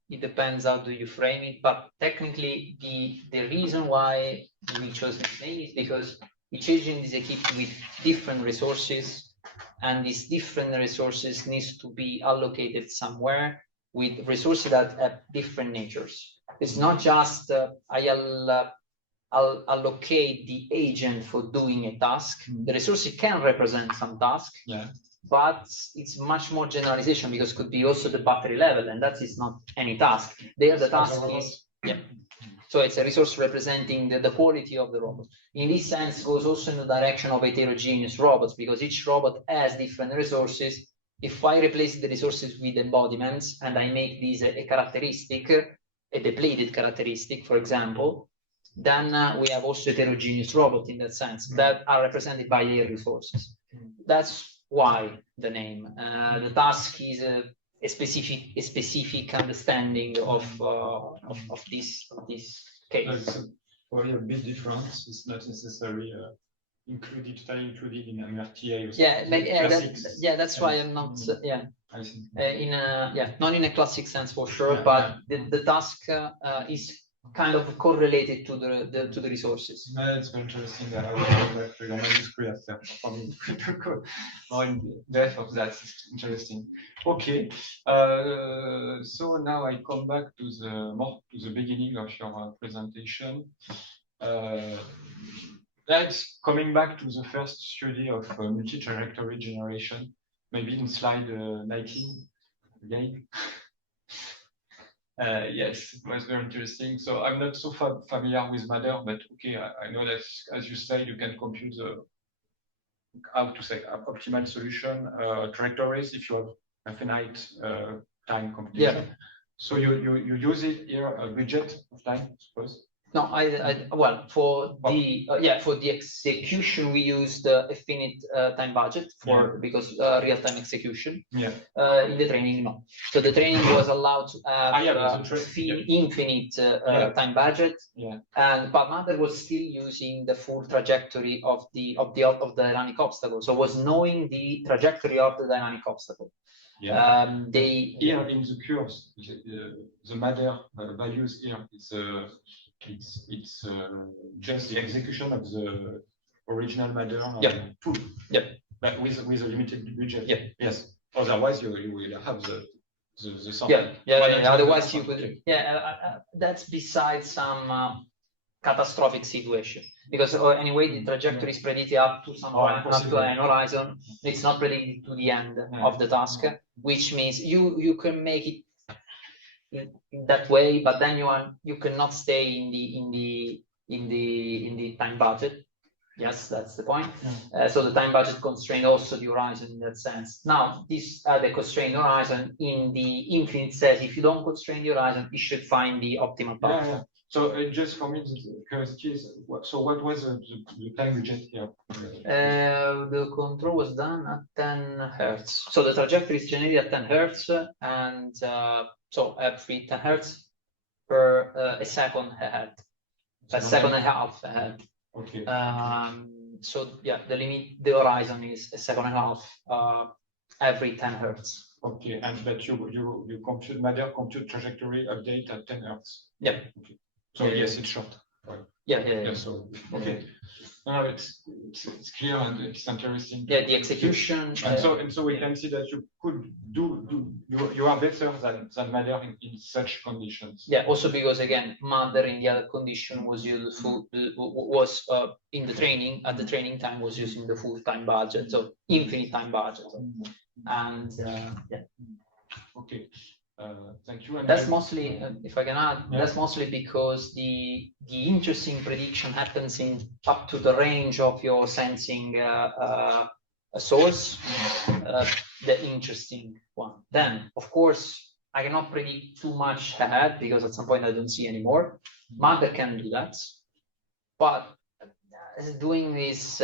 It depends how do you frame it, but technically the reason why we chose this name is because each agent is equipped with different resources, and these different resources needs to be allocated somewhere with resources that have different natures. It's not just I'll allocate the agent for doing a task. The resources can represent some task, but it's much more generalization because it could be also the battery level, and that is not any task. There the task is, so it's a resource representing the quality of the robot. In this sense, it goes also in the direction of heterogeneous robots, because each robot has different resources. If I replace the resources with embodiments and I make these a characteristic, a depleted characteristic, for example, then we have also heterogeneous robots in that sense that are represented by their resources. That's why the name. The task is a specific understanding of this case. It's probably a bit different. It's not necessarily totally included in MRTA. That's why I'm not. Not in a classic sense for sure, but the task is kind of correlated to the resources. No, it's very interesting. I will come back to your manuscript after for me to go more in depth of that. It's interesting. Okay, so now I come back to the beginning of your presentation. That's coming back to the first study of multi-trajectory generation, maybe in slide 19 again. Yes, it was very interesting. So I'm not so familiar with matter, but okay, I know that, as you say, you can compute the optimal solution trajectories if you have a finite time computation. So you use it here a budget of time, I suppose. No, well, for the execution we used a finite time budget because real-time execution. In the training, no. So the training was allowed to have infinite time budget, but Matter was still using the full trajectory of the dynamic obstacle. So was knowing the trajectory of the dynamic obstacle. Here in the curves, the Matter values here is it's just the execution of the original matter tool. Yep. But with a limited budget. Yep. Yes. Otherwise, you will have the something. Yeah. Otherwise, you could. That's besides some catastrophic situation, because anyway the trajectory is predicted up to some point, up to an horizon. It's not predicted to the end of the task, which means you can make it in that way, but then you cannot stay in the time budget. Yes, that's the point. So the time budget constrained also the horizon in that sense. Now, these are the constrained horizon. In the infinite set, if you don't constrain the horizon, you should find the optimal path. So just for me, the curiosity is, so what was the time budget here? The control was done at 10 hertz. So the trajectory is generated at 10 hertz, and so every 10 hertz per a second ahead, a second and a half ahead. Okay. So yeah, the horizon is a second and a half every 10 hertz. Okay, and but you compute matter, compute trajectory update at 10 hertz. Yeah. Okay. So yes, it's short. Right. Yeah. So okay. No, it's clear and it's interesting. Yeah, the execution. And so we can see that you could you are better than matter in such conditions. Yeah, also because again, matter in the other condition was useful, was in the training at the training time was using the full time budget, so infinite time budget, and yeah. Okay. Thank you. And that's mostly, if I can add, that's mostly because the interesting prediction happens in up to the range of your sensing a source, the interesting one. Then, of course, I cannot predict too much ahead because at some point I don't see anymore. Matter can do that, but doing this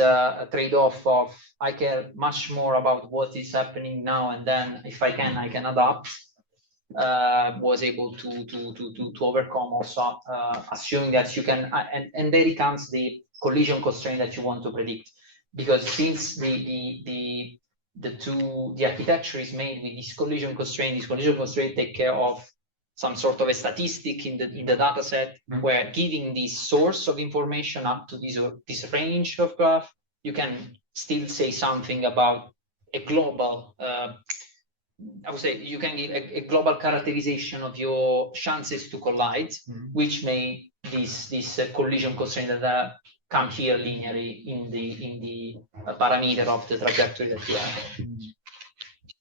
trade-off of I care much more about what is happening now and then. If I can adapt. Was able to overcome also assuming that you can and there comes the collision constraint that you want to predict, because since the architecture is made with this collision constraint take care of some sort of a statistic in the data set where giving this source of information up to this range of graph, you can still say something about a global I would say you can give a global characterization of your chances to collide, which may this collision constraint that come here linearly in the parameter of the trajectory that you have.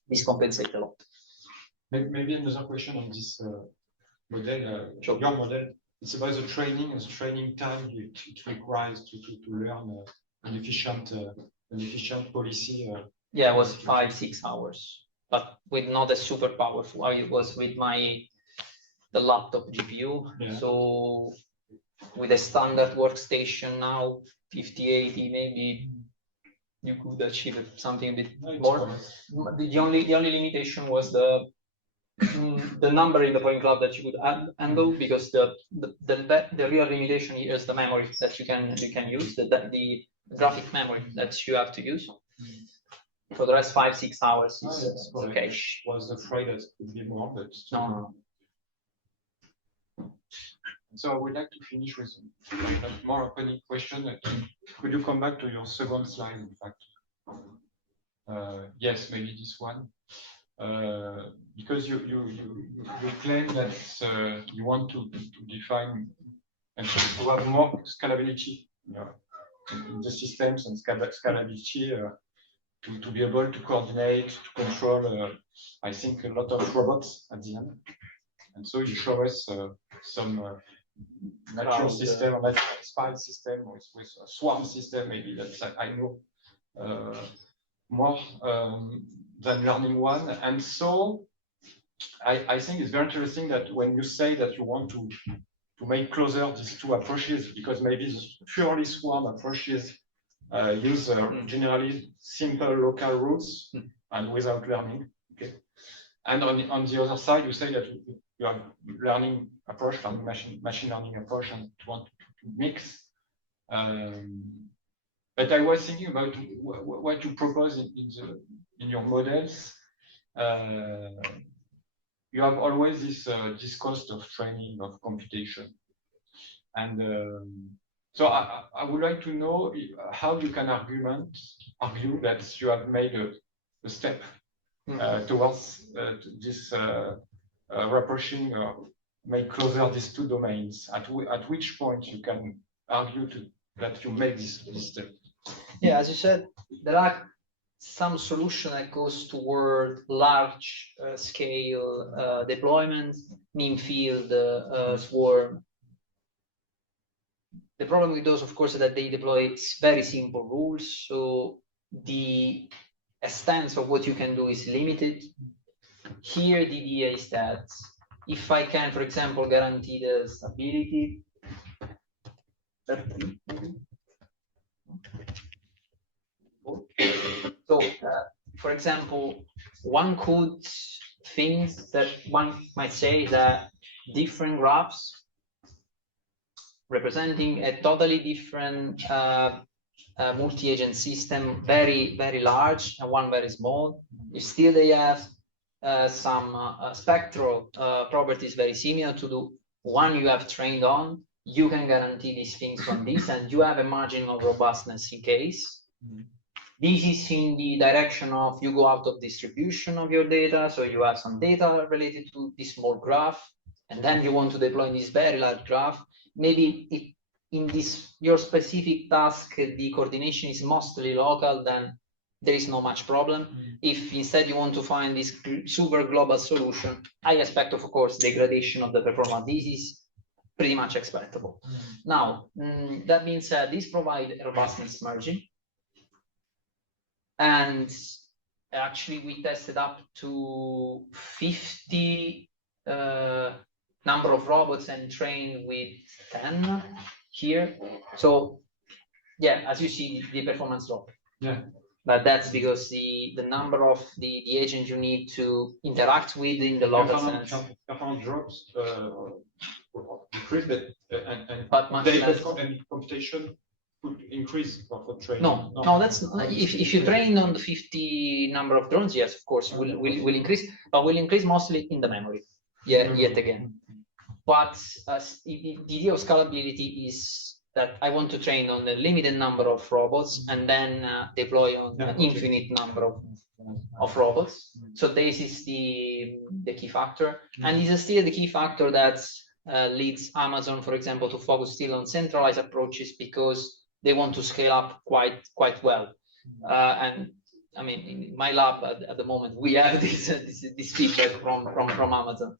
This compensates a lot. Maybe another question on this model, your model. It's about the training time it requires to learn an efficient policy. Yeah, it was 5-6 hours. But with not a super powerful. It was with the laptop GPU. Yeah. So with a standard workstation now, 5080, maybe you could achieve something a bit more. The only limitation was the number in the point cloud that you could handle, because the real limitation here is the memory that you can use, the graphic memory that you have to use. For the rest, 5-6 hours is okay. Was afraid that it would be more, but no. So I would like to finish with a more opening question. Could you come back to your second slide, in fact? Yes, maybe this one. Because you claim that you want to define and to have more scalability in the systems and scalability. To be able to coordinate, to control, I think, a lot of robots at the end. And so you show us some natural system, natural spine system with a swarm system, maybe that I know more than learning one. And so I think it's very interesting that when you say that you want to make closer these two approaches, because maybe the purely swarm approaches use generally simple local routes and without learning. Okay, and on the other side, you say that you have learning approach and machine learning approach, and you want to mix. But I was thinking about what you propose in your models. You have always this cost of training, of computation, And so I would like to know how you can argue that you have made a step towards this rapproching, make closer these two domains. At which point you can argue that you made this step? Yeah, as you said, there are some solution that goes toward large scale deployment, mean field, swarm. The problem with those, of course, is that they deploy very simple rules, so the extent of what you can do is limited. Here, the idea is that if I can, for example, guarantee the stability, so, for example, one could think that one might say that different graphs representing a totally different multi-agent system, very, very large and one very small, if still they have some spectral properties very similar to the one you have trained on, you can guarantee these things from this, and you have a margin of robustness in case. This is in the direction of you go out of distribution of your data, so you have some data related to this small graph, and then you want to deploy this very large graph. Maybe if in this your specific task the coordination is mostly local, then there is no much problem. If instead you want to find this super global solution, I expect, of course, degradation of the performance. This is pretty much expectable. Now, that being said, this provides a robustness margin. And actually, we tested up to 50 number of robots and trained with 10 here. So, yeah, as you see, the performance dropped. Yeah. But that's because the number of the agent you need to interact with in the local sense. Performance drops, increase that, but much less. And computation could increase for training. No, that's if you train on the 50 number of drones, yes, of course, will increase, but will increase mostly in the memory. Yeah, yet again. But the idea of scalability is that I want to train on a limited number of robots and then deploy on an infinite number of robots. So this is the key factor, and this is still the key factor that leads Amazon, for example, to focus still on centralized approaches because they want to scale up quite well. And I mean, in my lab at the moment, we have this feedback from Amazon.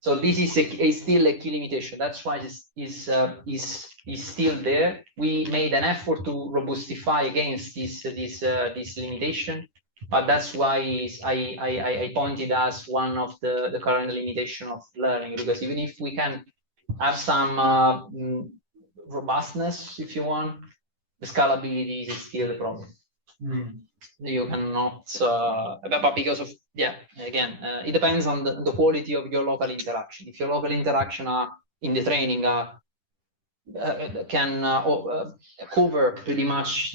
So this is still a key limitation. That's why this is still there. We made an effort to robustify against this limitation, but that's why I pointed as one of the current limitation of learning, because even if we can have some robustness, if you want, the scalability is still the problem. You cannot, but because of, yeah, again, it depends on the quality of your local interaction. If your local interaction are in the training can cover pretty much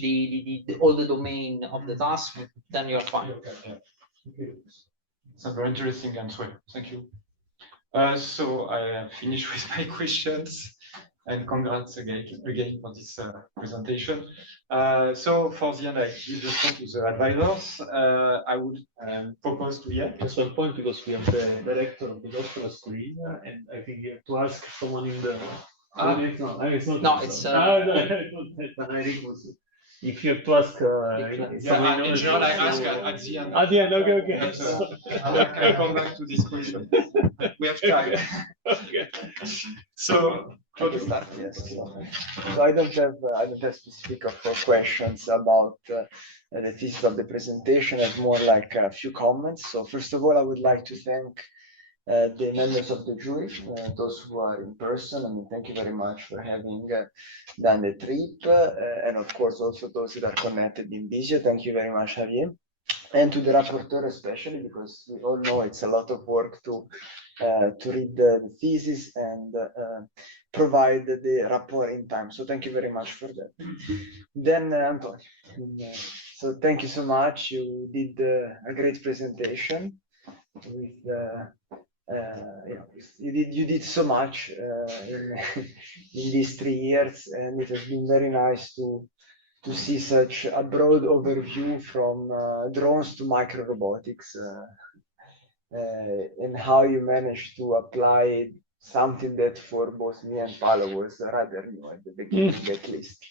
all the domain of the task, then you're fine. Okay. It's a very interesting answer. Thank you. So I am finished with my questions. And congrats again for this presentation. So for the end, I give the floor to the advisors. I would propose to Just one point, because we have the director of the doctoral school here, and I think you have to ask someone in the. If you have to ask, in general, I ask at the end. At the end, okay. I can come back to this question. We have time. Okay. So. Yes. So I don't have specific questions about the thesis of the presentation. I have more like a few comments. So first of all, I would like to thank the members of the jury, those who are in person. I mean, thank you very much for having done the trip, and of course also those that are connected in Visio. Thank you very much, Javier, and to the rapporteur especially, because we all know it's a lot of work to read the thesis and provide the rapport in time. So thank you very much for that. Then Antonio, so thank you so much. You did a great presentation with Yeah, you did so much in these 3 years, and it has been very nice to see such a broad overview from drones to micro robotics, and how you managed to apply something that for both me and Paolo was rather new at the beginning, at least.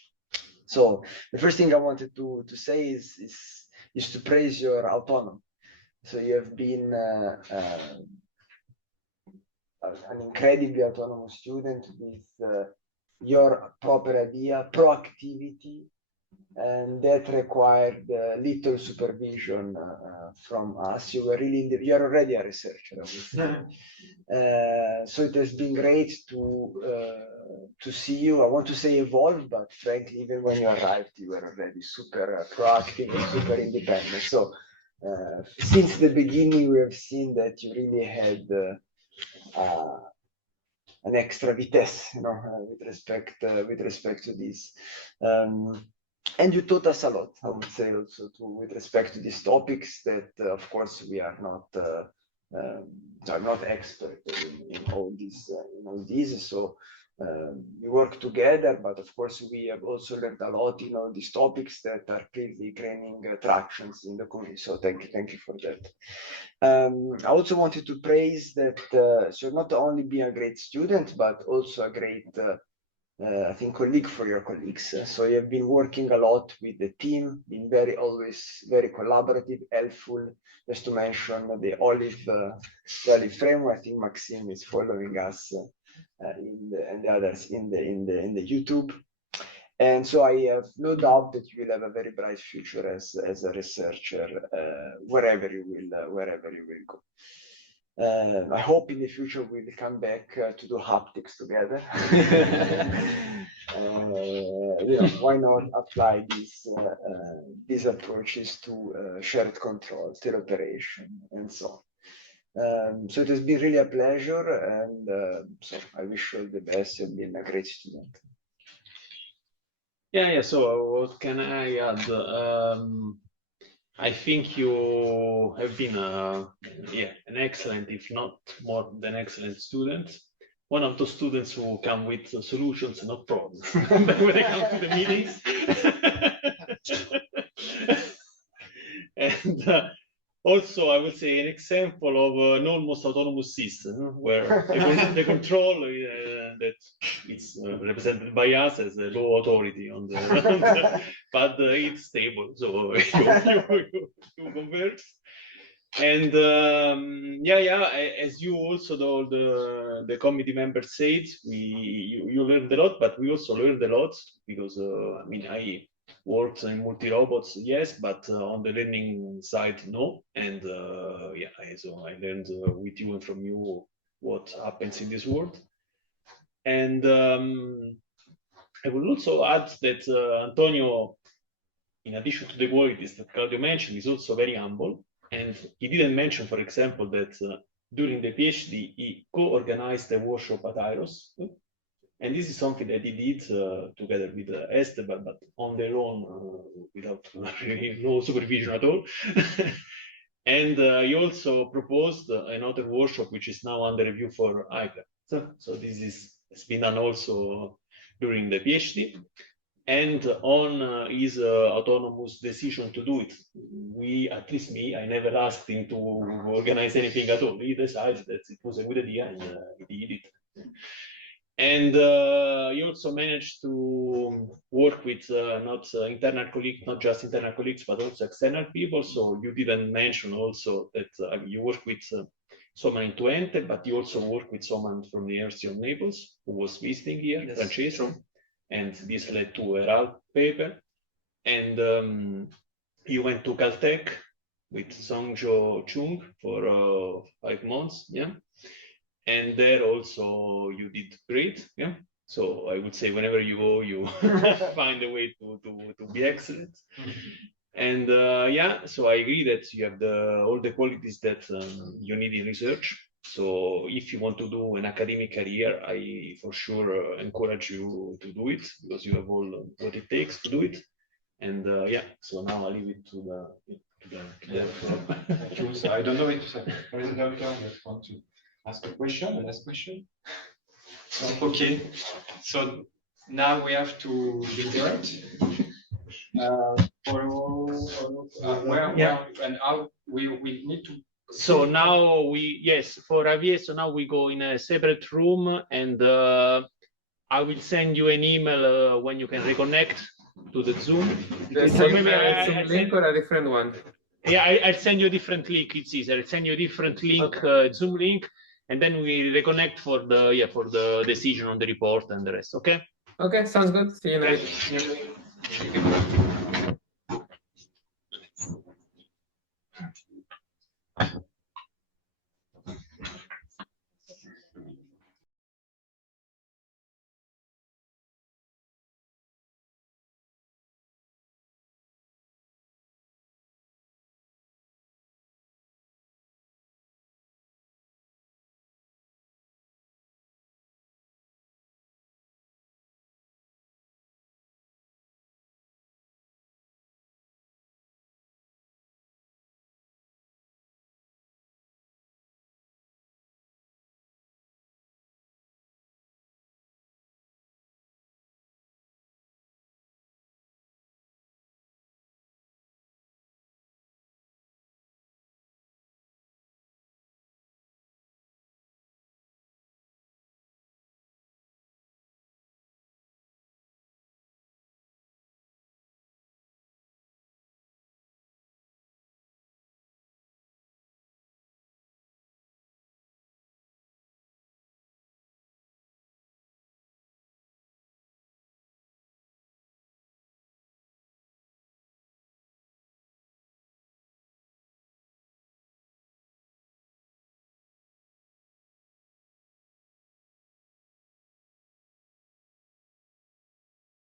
So the first thing I wanted to say is to praise your autonomy. So you have been an incredibly autonomous student with your proper idea, proactivity, and that required little supervision from us. You were really you're already a researcher, I would say. So it has been great to see you. I want to say evolve, but frankly, even when you arrived, you were already super proactive and super independent. So since the beginning, we have seen that you really had an extra vitesse, you know, with respect to this. And you taught us a lot, I would say, also with respect to these topics that, of course, we are not. I'm not expert in all these. So we work together, but of course we have also learned a lot in all these topics that are clearly gaining tractions in the community. So thank you for that. I also wanted to praise that so not only be a great student, but also a great I think colleague for your colleagues. So you have been working a lot with the team, been always very collaborative, helpful. Just to mention the olive framework. I think Maxime is following us and the others in the YouTube. And so I have no doubt that you will have a very bright future as a researcher wherever you will go. I hope in the future we'll come back to do haptics together. Why not apply these approaches to shared control, teleoperation, and so on. So it has been really a pleasure, and so I wish you all the best. You've been a great student. Yeah. So what can I add? I think you have been an excellent, if not more than excellent student. One of those students who come with solutions, not problems, when they come to the meetings. And also, I would say an example of an almost autonomous system where the control that is represented by us as a low authority on the but it's stable, so you converge. And as you also the committee members said, you learned a lot, but we also learned a lot because I worked in multi-robots, yes, but on the learning side, no. And so I learned with you and from you what happens in this world. And I will also add that Antonio, in addition to the qualities that Claudio mentioned, is also very humble. And he didn't mention, for example, that during the PhD, he co-organized a workshop at IROS. And this is something that he did together with Esteban, but on their own, without really no supervision at all. And he also proposed another workshop, which is now under review for ICLA. So this has been done also during the PhD. And on his autonomous decision to do it, at least me, I never asked him to organize anything at all. He decided that it was a good idea, and he did it. And he also managed to work with not just internal colleagues, but also external people. So you didn't mention also that you work with someone in Twente, but you also work with someone from the University of Naples who was visiting here, yes, Francesco. And this led to a RAL paper. And you went to Caltech with Songjo Chung for 5 months, yeah. And there also you did great, yeah. So I would say whenever you go, you find a way to be excellent. And so I agree that you have all the qualities that you need in research. So if you want to do an academic career, I for sure encourage you to do it because you have all what it takes to do it. And so now I leave it to the Thank you. So I don't know if there is a doctor that wants to ask a question, a last question. Okay, so now we have to deliberate. Where and how we need to. So now for Javier, so now we go in a separate room, and I will send you an email when you can reconnect to the Zoom. The same Zoom link or a different one? Yeah, I'll send you a different link. It's easier. I'll send you a different link, Zoom link, and then we reconnect for the decision on the report and the rest. Okay. Okay, sounds good. See you next. Okay.